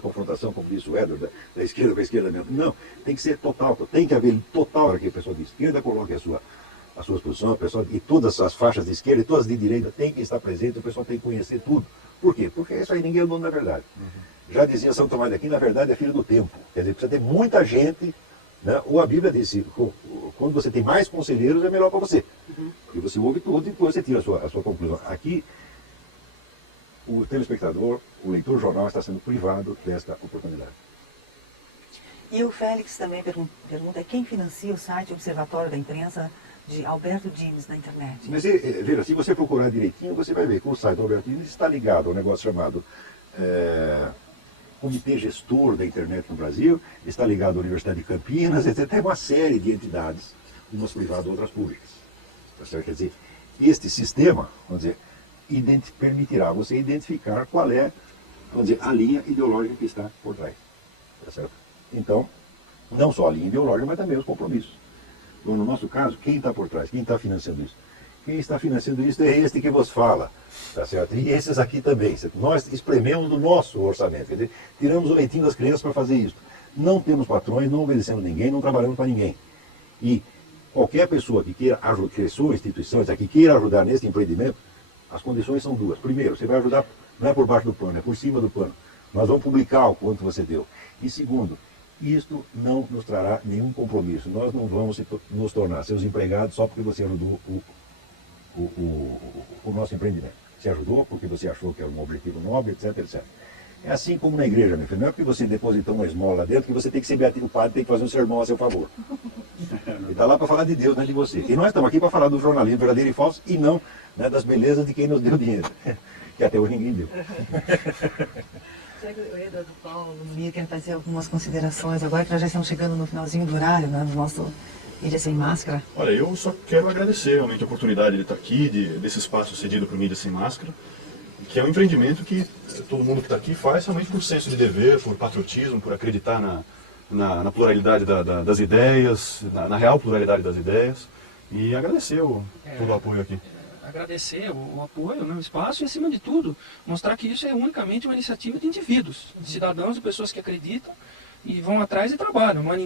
confrontação, como disse o Edward, da esquerda com a esquerda mesmo. Não, tem que ser total, tem que haver total para que a pessoa de esquerda coloque as suas posições, a pessoa, e todas as faixas de esquerda e todas de direita tem que estar presente, a pessoa tem que conhecer tudo. Por quê? Porque isso aí ninguém é o dono da verdade. Já dizia São Tomás de Aquino, na verdade é filho do tempo. Quer dizer, precisa ter muita gente, né? Ou a Bíblia disse, quando você tem mais conselheiros é melhor para você. E você ouve tudo e depois você tira a sua conclusão. Aqui, o telespectador, o leitor jornal está sendo privado desta oportunidade. E o Félix também pergunta quem financia o site Observatório da Imprensa de Alberto Dines na internet. Mas veja, se você procurar direitinho, você vai ver que o site do Alberto Dines está ligado ao negócio chamado Comitê Gestor da Internet no Brasil, está ligado à Universidade de Campinas, etc. Tem uma série de entidades, umas privadas, outras públicas. Tá certo? Quer dizer, este sistema, vamos dizer, permitirá você identificar qual é, vamos dizer, a linha ideológica que está por trás. Tá certo? Então, não só a linha ideológica, mas também os compromissos. Então, no nosso caso, quem está por trás? Quem está financiando isso? Quem está financiando isso é este que vos fala. Tá certo? E esses aqui também. Nós esprememos do nosso orçamento. Quer dizer, tiramos o leitinho das crianças para fazer isso. Não temos patrões, não obedecemos ninguém, não trabalhamos para ninguém. E qualquer pessoa que queira ajudar, pessoa, instituições, que queira ajudar nesse empreendimento, as condições são duas. Primeiro, você vai ajudar, não é por baixo do pano, é por cima do pano. Nós vamos publicar o quanto você deu. E segundo, isto não nos trará nenhum compromisso. Nós não vamos nos tornar seus empregados só porque você ajudou o nosso empreendimento. Você ajudou porque você achou que era um objetivo nobre, etc, etc. É assim como na igreja, meu filho. Não é porque você depositou uma esmola lá dentro que você tem que ser beatificado, o padre tem que fazer um sermão a seu favor. Ele está lá para falar de Deus, não é de você. E nós estamos aqui para falar do jornalismo verdadeiro e falso e não, né, das belezas de quem nos deu dinheiro. Que até hoje ninguém deu. Será que o Eduardo Paulo quer fazer algumas considerações agora que nós já estamos chegando no finalzinho do horário, né, do nosso Mídia Sem Máscara? Olha, eu só quero agradecer realmente a oportunidade de estar aqui, desse espaço cedido para o Mídia Sem Máscara, que é um empreendimento que todo mundo que está aqui faz realmente por senso de dever, por patriotismo, por acreditar na pluralidade das ideias, na real pluralidade das ideias, e agradecer todo o apoio aqui. Agradecer o apoio, né, o espaço e, acima de tudo, mostrar que isso é unicamente uma iniciativa de indivíduos, de cidadãos, de pessoas que acreditam e vão atrás e trabalham. Não há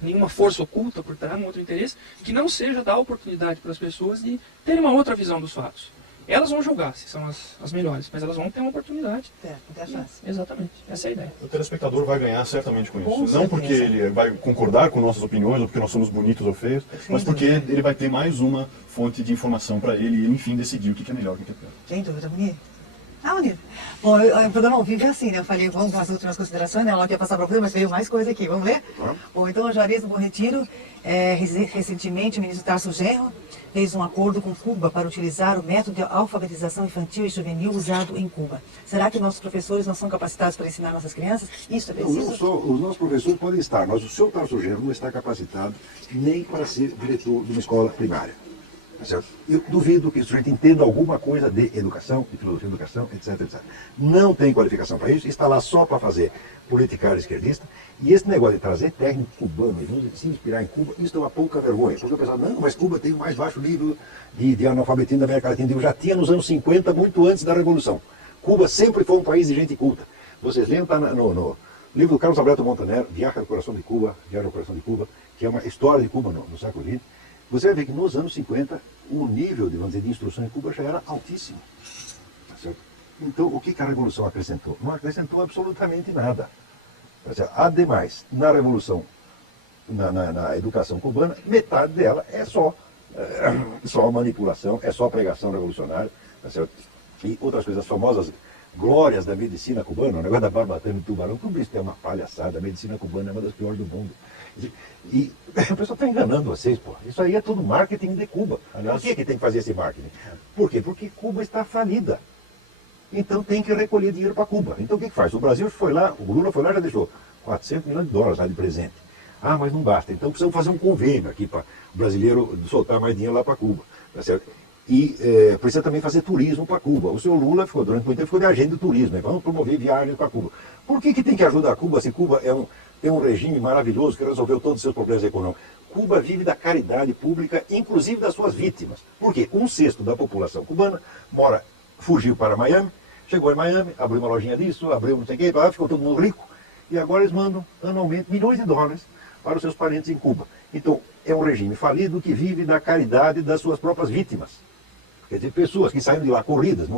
nenhuma força oculta por trás, um outro interesse, que não seja dar oportunidade para as pessoas de terem uma outra visão dos fatos. Elas vão julgar se são as melhores, mas elas vão ter uma oportunidade. Ter a chance. Exatamente, essa é a ideia. O telespectador vai ganhar certamente com isso. Com Não certeza. porque ele vai concordar com nossas opiniões, ou porque nós somos bonitos ou feios, mas porque ele vai ter mais uma fonte de informação para ele e, enfim, decidir o que é melhor, o que é pior. Sem dúvida, Bonito. Bonito. Bom, o programa ao vivo é assim, né? Eu falei, vamos com as últimas considerações, né? Ela quer passar para o programa, mas veio mais coisa aqui. Vamos ler? Bom, então, o Juarez do Bom Retiro, recentemente, o ministro Tarso Genro fez um acordo com Cuba para utilizar o método de alfabetização infantil e juvenil usado em Cuba. Será que nossos professores não são capacitados para ensinar nossas crianças? Isso é preciso? Não só, os nossos professores podem estar, mas o seu Tarso Genro não está capacitado nem para ser diretor de uma escola primária. Tá certo? Eu duvido que o sujeito entenda alguma coisa de educação, de filosofia de educação, etc, etc. Não tem qualificação para isso, está lá só para fazer politicagem esquerdista. E esse negócio de trazer técnico cubano e se inspirar em Cuba, isso é uma pouca vergonha. Porque o pessoal, não, mas Cuba tem o mais baixo nível de analfabetismo da América Latina. Eu já tinha nos anos 50, muito antes da Revolução. Cuba sempre foi um país de gente culta. Vocês lembram, está no livro do Carlos Alberto Montaner, Viagem ao Coração de Cuba, que é uma história de Cuba no século XX. Você vai ver que nos anos 50, o nível de instrução em Cuba já era altíssimo. Tá certo? Então, o que a Revolução acrescentou? Não acrescentou absolutamente nada. Tá certo? Ademais, na Revolução, na educação cubana, metade dela é só manipulação, é só pregação revolucionária. Tá certo? E outras coisas, as famosas glórias da medicina cubana, o negócio da barbatana e tubarão, tudo isso é uma palhaçada. A medicina cubana é uma das piores do mundo. E o pessoal está enganando vocês, pô. Isso aí é tudo marketing de Cuba. Aliás, por que tem que fazer esse marketing? Por quê? Porque Cuba está falida. Então tem que recolher dinheiro para Cuba. Então o que faz? O Brasil foi lá, o Lula foi lá e já deixou 400 milhões de dólares lá de presente. Ah, mas não basta. Então precisamos fazer um convênio aqui para o brasileiro soltar mais dinheiro lá para Cuba. Tá certo? E precisa também fazer turismo para Cuba. O senhor Lula durante muito tempo ficou de agente de turismo. Né? Vamos promover viagens para Cuba. Por que tem que ajudar Cuba se Cuba tem um regime maravilhoso que resolveu todos os seus problemas econômicos? Cuba vive da caridade pública, inclusive das suas vítimas. Por quê? 1/6 da população cubana fugiu para Miami, chegou em Miami, abriu uma lojinha disso, abriu não sei o quê, ficou todo mundo rico. E agora eles mandam anualmente milhões de dólares para os seus parentes em Cuba. Então, é um regime falido que vive da caridade das suas próprias vítimas. Quer dizer, pessoas que saíram de lá corridas,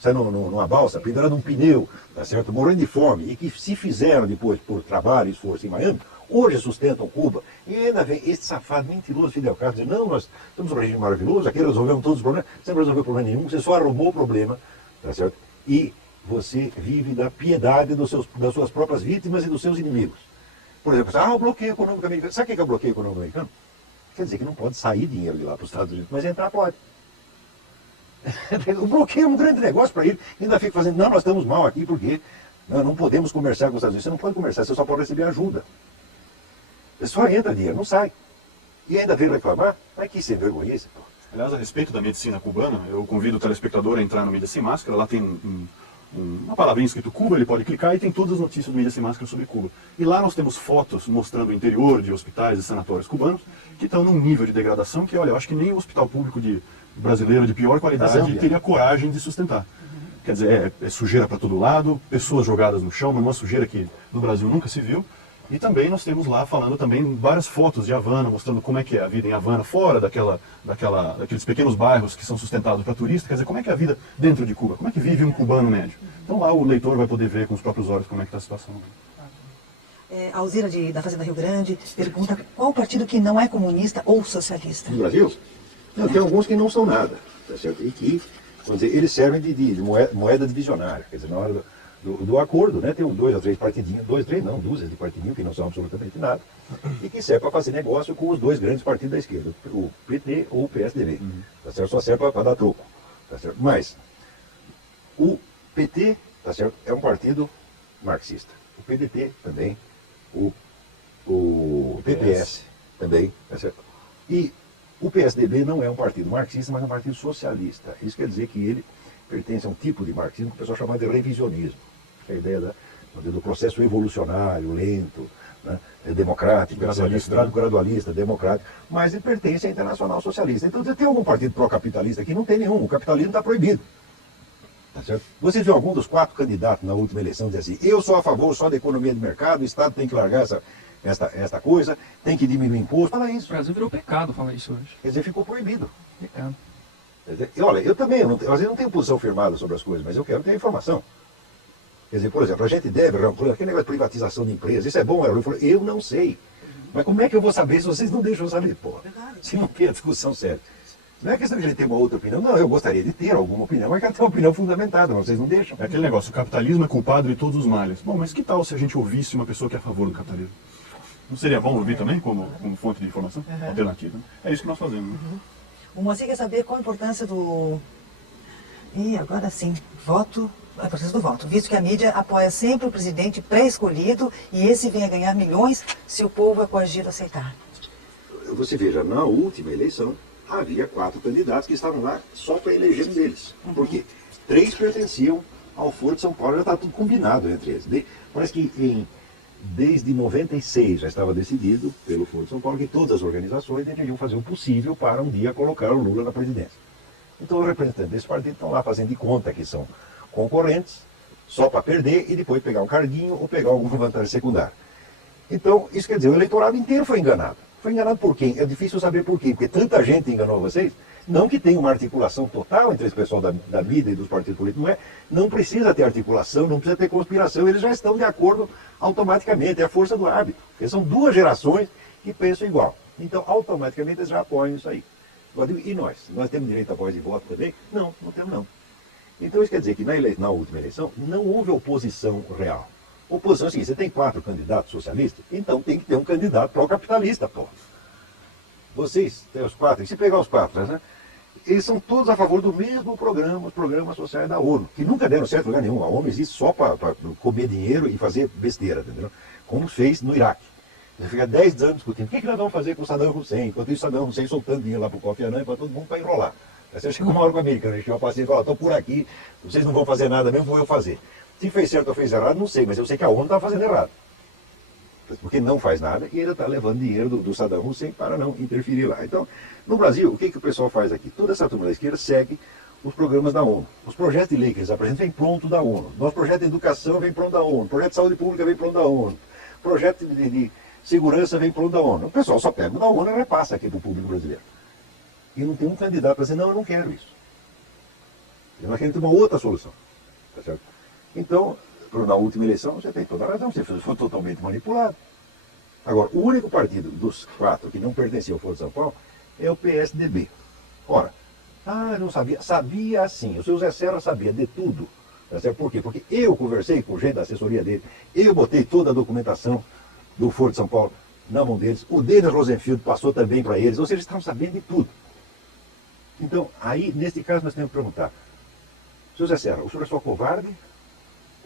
saíram numa balsa, pendurando um pneu, tá certo? Morrendo de fome, e que se fizeram depois por trabalho e esforço em Miami, hoje sustentam Cuba. E ainda vem esse safado mentiroso Fidel Castro dizendo, não, nós temos um regime maravilhoso, aqui resolvemos todos os problemas. Você não resolveu problema nenhum, você só arrumou o problema, tá certo? E você vive da piedade das suas próprias vítimas e dos seus inimigos. Por exemplo, o bloqueio econômico americano. Sabe o que é o bloqueio econômico americano? Quer dizer que não pode sair dinheiro de lá para os Estados Unidos, mas entrar pode. O bloqueio é um grande negócio para ele. Ainda fica fazendo, não, nós estamos mal aqui porque não podemos comerciar com os Estados Unidos. Você não pode comerciar, você só pode receber ajuda. Você só entra dinheiro, não sai. E ainda vem reclamar? Mas que sem vergonha esse, pô. Aliás, a respeito da medicina cubana, eu convido o telespectador a entrar no Mídia Sem Máscara. Lá tem uma palavrinha escrito Cuba, ele pode clicar e tem todas as notícias do Mídia Sem Máscara sobre Cuba. E lá nós temos fotos mostrando o interior de hospitais e sanatórios cubanos que estão num nível de degradação que, olha, eu acho que nem o hospital público brasileiro de pior qualidade teria coragem de sustentar. Quer dizer, é sujeira para todo lado, pessoas jogadas no chão, uma sujeira que no Brasil nunca se viu. E também nós temos lá falando também várias fotos de Havana, mostrando como é que é a vida em Havana, fora daqueles pequenos bairros que são sustentados para turistas. Quer dizer, como é que é a vida dentro de Cuba, como é que vive um cubano médio. Então lá o leitor vai poder ver com os próprios olhos como é que está a situação. A Alzira da Fazenda Rio Grande pergunta qual partido que não é comunista ou socialista? No Brasil? Não, tem alguns que não são nada, tá certo? E que, vamos dizer, eles servem de moeda divisionária. Quer dizer, na hora do acordo, né, tem 2 ou 3 partidinhos, 2, 3 não, dúzias de partidinhos que não são absolutamente nada, e que serve para fazer negócio com os 2 grandes partidos da esquerda, o PT ou o PSDB. Tá certo? Só serve para dar troco. Tá certo? Mas o PT, tá certo, é um partido marxista. O PDT também, o PPS também, tá certo? E o PSDB não é um partido marxista, mas é um partido socialista. Isso quer dizer que ele pertence a um tipo de marxismo que o pessoal chama de revisionismo. Que é a ideia do processo evolucionário, lento, né, democrático, gradualista, democrático, mas ele pertence à Internacional Socialista. Então, você tem algum partido pró-capitalista aqui? Não tem nenhum. O capitalismo está proibido. Tá certo? Você viu algum dos 4 candidatos na última eleição dizer assim: eu sou a favor só da economia de mercado, o Estado tem que largar esta coisa, tem que diminuir o imposto? Fala isso. O Brasil virou pecado falar isso hoje. Quer dizer, ficou proibido. Pecado. Quer dizer, olha, eu também, às vezes não tenho posição firmada sobre as coisas, mas eu quero ter informação. Quer dizer, por exemplo, a gente deve, aquele negócio de privatização de empresas, isso é bom? Eu não sei. Mas como é que eu vou saber se vocês não deixam eu saber, pô? Se não tem a discussão séria. Não é questão de a gente ter uma outra opinião. Não, eu gostaria de ter alguma opinião, mas quero ter uma opinião fundamentada, mas vocês não deixam. É aquele negócio, o capitalismo é culpado de todos os males. Bom, mas que tal se a gente ouvisse uma pessoa que é a favor do capitalismo? Não seria bom ouvir também como fonte de informação alternativa? É isso que nós fazemos. Né? O Moacir quer saber qual a importância do... E agora sim, a importância do voto, visto que a mídia apoia sempre o presidente pré-escolhido e esse vem a ganhar milhões se o povo é coagido a aceitar. Você veja, na última eleição, havia 4 candidatos que estavam lá só para eleger um deles. Por quê? 3 pertenciam ao Foro de São Paulo, já está tudo combinado entre eles. Parece que desde 96 já estava decidido pelo Foro de São Paulo que todas as organizações deveriam fazer o possível para um dia colocar o Lula na presidência. Então os representantes desse partido estão lá fazendo de conta que são concorrentes, só para perder e depois pegar um carguinho ou pegar alguma vantagem secundária. Então, isso quer dizer, o eleitorado inteiro foi enganado. Foi enganado por quem? É difícil saber por quê, porque tanta gente enganou vocês, não que tenha uma articulação total entre esse pessoal da mídia e dos partidos políticos, não precisa ter articulação, não precisa ter conspiração, eles já estão de acordo automaticamente, é a força do hábito, porque são 2 gerações que pensam igual. Então, automaticamente eles já apoiam isso aí. E nós? Nós temos direito a voz e voto também? Não, não temos não. Então isso quer dizer que na última eleição não houve oposição real. Oposição é o seguinte, você tem 4 candidatos socialistas, então tem que ter um candidato pró-capitalista, pô. Vocês têm os 4, e se pegar os 4, né? Eles são todos a favor do mesmo programa, os programas sociais da ONU, que nunca deram certo em lugar nenhum. A ONU existe só para comer dinheiro e fazer besteira, entendeu? Como fez no Iraque. Você fica 10 anos discutindo, o que nós vamos fazer com o Saddam Hussein? Enquanto isso, Saddam Hussein soltando dinheiro lá para o Kofi Annan, para todo mundo para enrolar. Aí você chegou uma hora com o americano, chegou uma paciente e falou, estou por aqui, vocês não vão fazer nada mesmo, vou eu fazer. Se fez certo ou fez errado, não sei, mas eu sei que a ONU está fazendo errado. Porque não faz nada e ainda está levando dinheiro do Saddam Hussein para não interferir lá. Então, no Brasil, o que o pessoal faz aqui? Toda essa turma da esquerda segue os programas da ONU. Os projetos de lei que eles apresentam vêm pronto da ONU. Nosso projeto de educação vem pronto da ONU. Projeto de saúde pública vem pronto da ONU. Projeto de segurança vem pronto da ONU. O pessoal só pega o da ONU e repassa aqui para o público brasileiro. E não tem um candidato para dizer, não, eu não quero isso. Nós queremos ter uma outra solução. Tá certo? Então, na última eleição, você tem toda a razão, você foi totalmente manipulado. Agora, o único partido dos 4 que não pertencia ao Foro de São Paulo é o PSDB. Ora, eu não sabia. Sabia sim, o seu Zé Serra sabia de tudo. Tá certo? Por quê? Porque eu conversei com gente da assessoria dele, eu botei toda a documentação do Foro de São Paulo na mão deles, o Denis Rosenfield passou também para eles, ou seja, eles estavam sabendo de tudo. Então, aí, nesse caso, nós temos que perguntar, seu Zé Serra, o senhor é só covarde,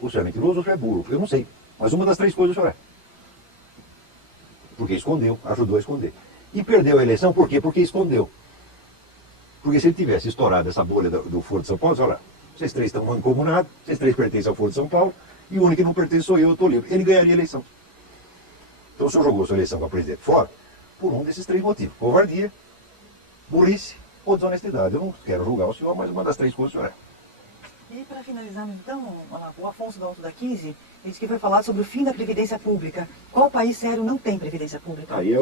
o senhor é mentiroso ou o senhor é burro? Eu não sei, mas uma das 3 coisas o senhor é. Porque escondeu, ajudou a esconder. E perdeu a eleição por quê? Porque escondeu. Porque se ele tivesse estourado essa bolha do Foro de São Paulo, olha, vocês 3 estão mancomunados, vocês 3 pertencem ao Foro de São Paulo, e o único que não pertence sou eu estou livre. Ele ganharia a eleição. Então o senhor jogou sua eleição para presidente fora por um desses 3 motivos. Covardia, burrice ou desonestidade. Eu não quero julgar o senhor, mas uma das 3 coisas o senhor é. E para finalizar, então, o Afonso do Alto da 15 disse que vai falar sobre o fim da Previdência Pública. Qual país sério não tem Previdência Pública? Aí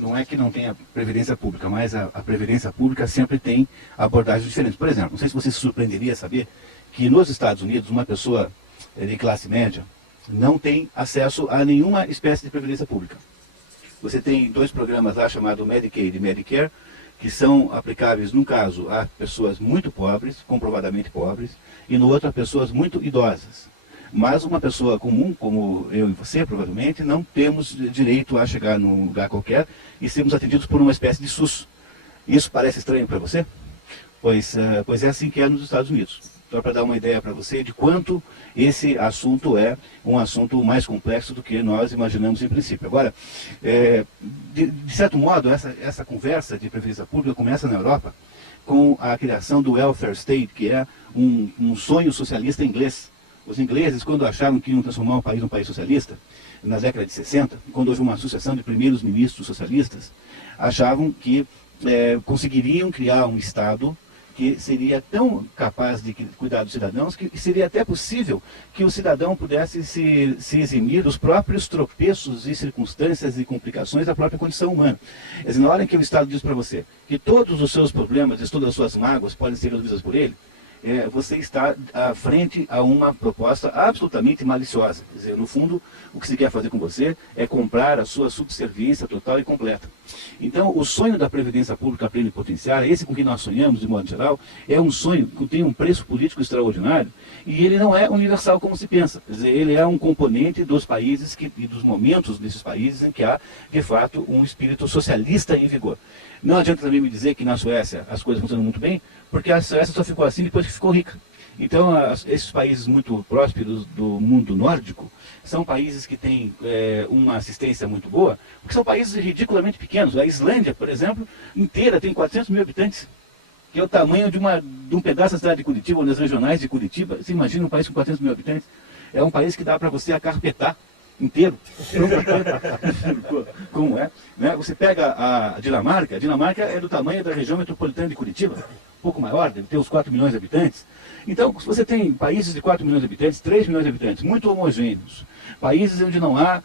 não é que não tenha Previdência Pública, mas a Previdência Pública sempre tem abordagens diferentes. Por exemplo, não sei se você se surpreenderia saber que nos Estados Unidos uma pessoa de classe média não tem acesso a nenhuma espécie de Previdência Pública. Você tem 2 programas lá chamados Medicaid e Medicare, que são aplicáveis, num caso, a pessoas muito pobres, comprovadamente pobres, e no outro a pessoas muito idosas. Mas uma pessoa comum, como eu e você, provavelmente, não temos direito a chegar num lugar qualquer e sermos atendidos por uma espécie de SUS. Isso parece estranho para você? Pois é assim que é nos Estados Unidos. Só para dar uma ideia para você de quanto esse assunto é um assunto mais complexo do que nós imaginamos em princípio. Agora, de certo modo, essa conversa de previdência pública começa na Europa com a criação do welfare state, que é um sonho socialista inglês. Os ingleses, quando acharam que iam transformar o país num país socialista, na década de 60, quando houve uma sucessão de primeiros ministros socialistas, achavam que conseguiriam criar um Estado que seria tão capaz de cuidar dos cidadãos que seria até possível que o cidadão pudesse se eximir dos próprios tropeços e circunstâncias e complicações da própria condição humana. Quer dizer, na hora em que o Estado diz para você que todos os seus problemas e todas as suas mágoas podem ser resolvidas por ele, você está à frente a uma proposta absolutamente maliciosa. Quer dizer, no fundo, o que se quer fazer com você é comprar a sua subserviência total e completa. Então, o sonho da Previdência Pública plenipotenciária, esse com que nós sonhamos de modo geral, é um sonho que tem um preço político extraordinário e ele não é universal como se pensa. Quer dizer, ele é um componente dos países e dos momentos desses países em que há, de fato, um espírito socialista em vigor. Não adianta também me dizer que na Suécia as coisas funcionam muito bem, porque a Suécia só ficou assim depois que ficou rica. Então, esses países muito prósperos do mundo nórdico são países que têm uma assistência muito boa, porque são países ridiculamente pequenos. A Islândia, por exemplo, inteira tem 400 mil habitantes, que é o tamanho de um pedaço da cidade de Curitiba, ou das regionais de Curitiba. Você imagina um país com 400 mil habitantes? É um país que dá para você acarpetar inteiro. Como é? Né? Você pega a Dinamarca é do tamanho da região metropolitana de Curitiba, um pouco maior, deve ter uns 4 milhões de habitantes. Então, você tem países de 4 milhões de habitantes, 3 milhões de habitantes, muito homogêneos. Países onde não há,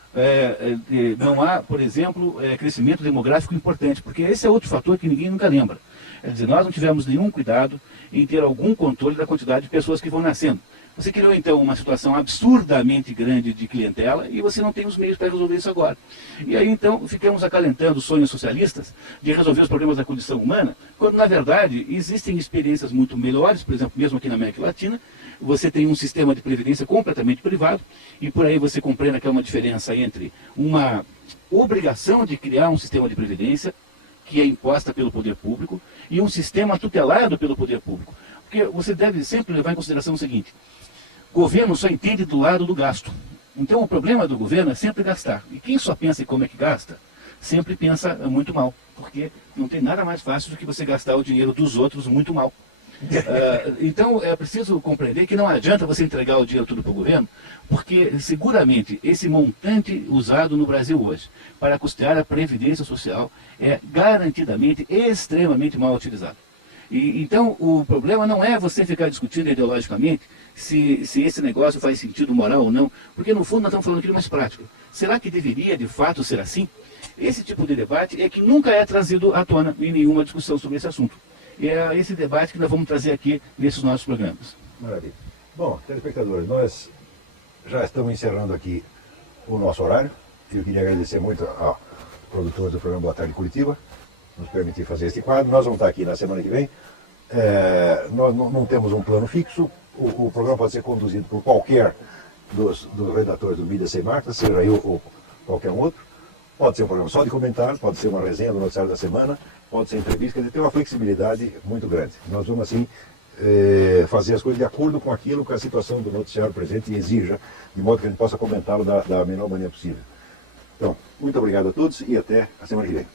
por exemplo, crescimento demográfico importante, porque esse é outro fator que ninguém nunca lembra. Quer dizer, nós não tivemos nenhum cuidado em ter algum controle da quantidade de pessoas que vão nascendo. Você criou, então, uma situação absurdamente grande de clientela e você não tem os meios para resolver isso agora. E aí, então, ficamos acalentando sonhos socialistas de resolver os problemas da condição humana, quando, na verdade, existem experiências muito melhores. Por exemplo, mesmo aqui na América Latina, você tem um sistema de previdência completamente privado e por aí você compreende que há uma diferença entre uma obrigação de criar um sistema de previdência que é imposta pelo poder público e um sistema tutelado pelo poder público. Porque você deve sempre levar em consideração o seguinte: o governo só entende do lado do gasto. Então o problema do governo é sempre gastar. E quem só pensa em como é que gasta, sempre pensa muito mal. Porque não tem nada mais fácil do que você gastar o dinheiro dos outros muito mal. Então é preciso compreender que não adianta você entregar o dinheiro tudo para o governo, porque seguramente esse montante usado no Brasil hoje para custear a Previdência Social é garantidamente extremamente mal utilizado. Então, o problema não é você ficar discutindo ideologicamente se esse negócio faz sentido moral ou não, porque no fundo nós estamos falando aqui de mais prático. Será que deveria de fato ser assim? Esse tipo de debate é que nunca é trazido à tona em nenhuma discussão sobre esse assunto. E é esse debate que nós vamos trazer aqui nesses nossos programas. Maravilha. Bom, telespectadores, nós já estamos encerrando aqui o nosso horário. Eu queria agradecer muito ao produtor do programa Boa Tarde Curitiba, nos permitir fazer este quadro. Nós vamos estar aqui na semana que vem. Nós não temos um plano fixo. O programa pode ser conduzido por qualquer dos redatores do Mídia Sem Marca, seja eu ou qualquer um outro. Pode ser um programa só de comentários, pode ser uma resenha do noticiário da semana, pode ser entrevista, quer dizer, tem uma flexibilidade muito grande. Nós vamos, assim, fazer as coisas de acordo com aquilo que a situação do noticiário presente exija, de modo que a gente possa comentá-lo da melhor maneira possível. Então, muito obrigado a todos e até a semana que vem.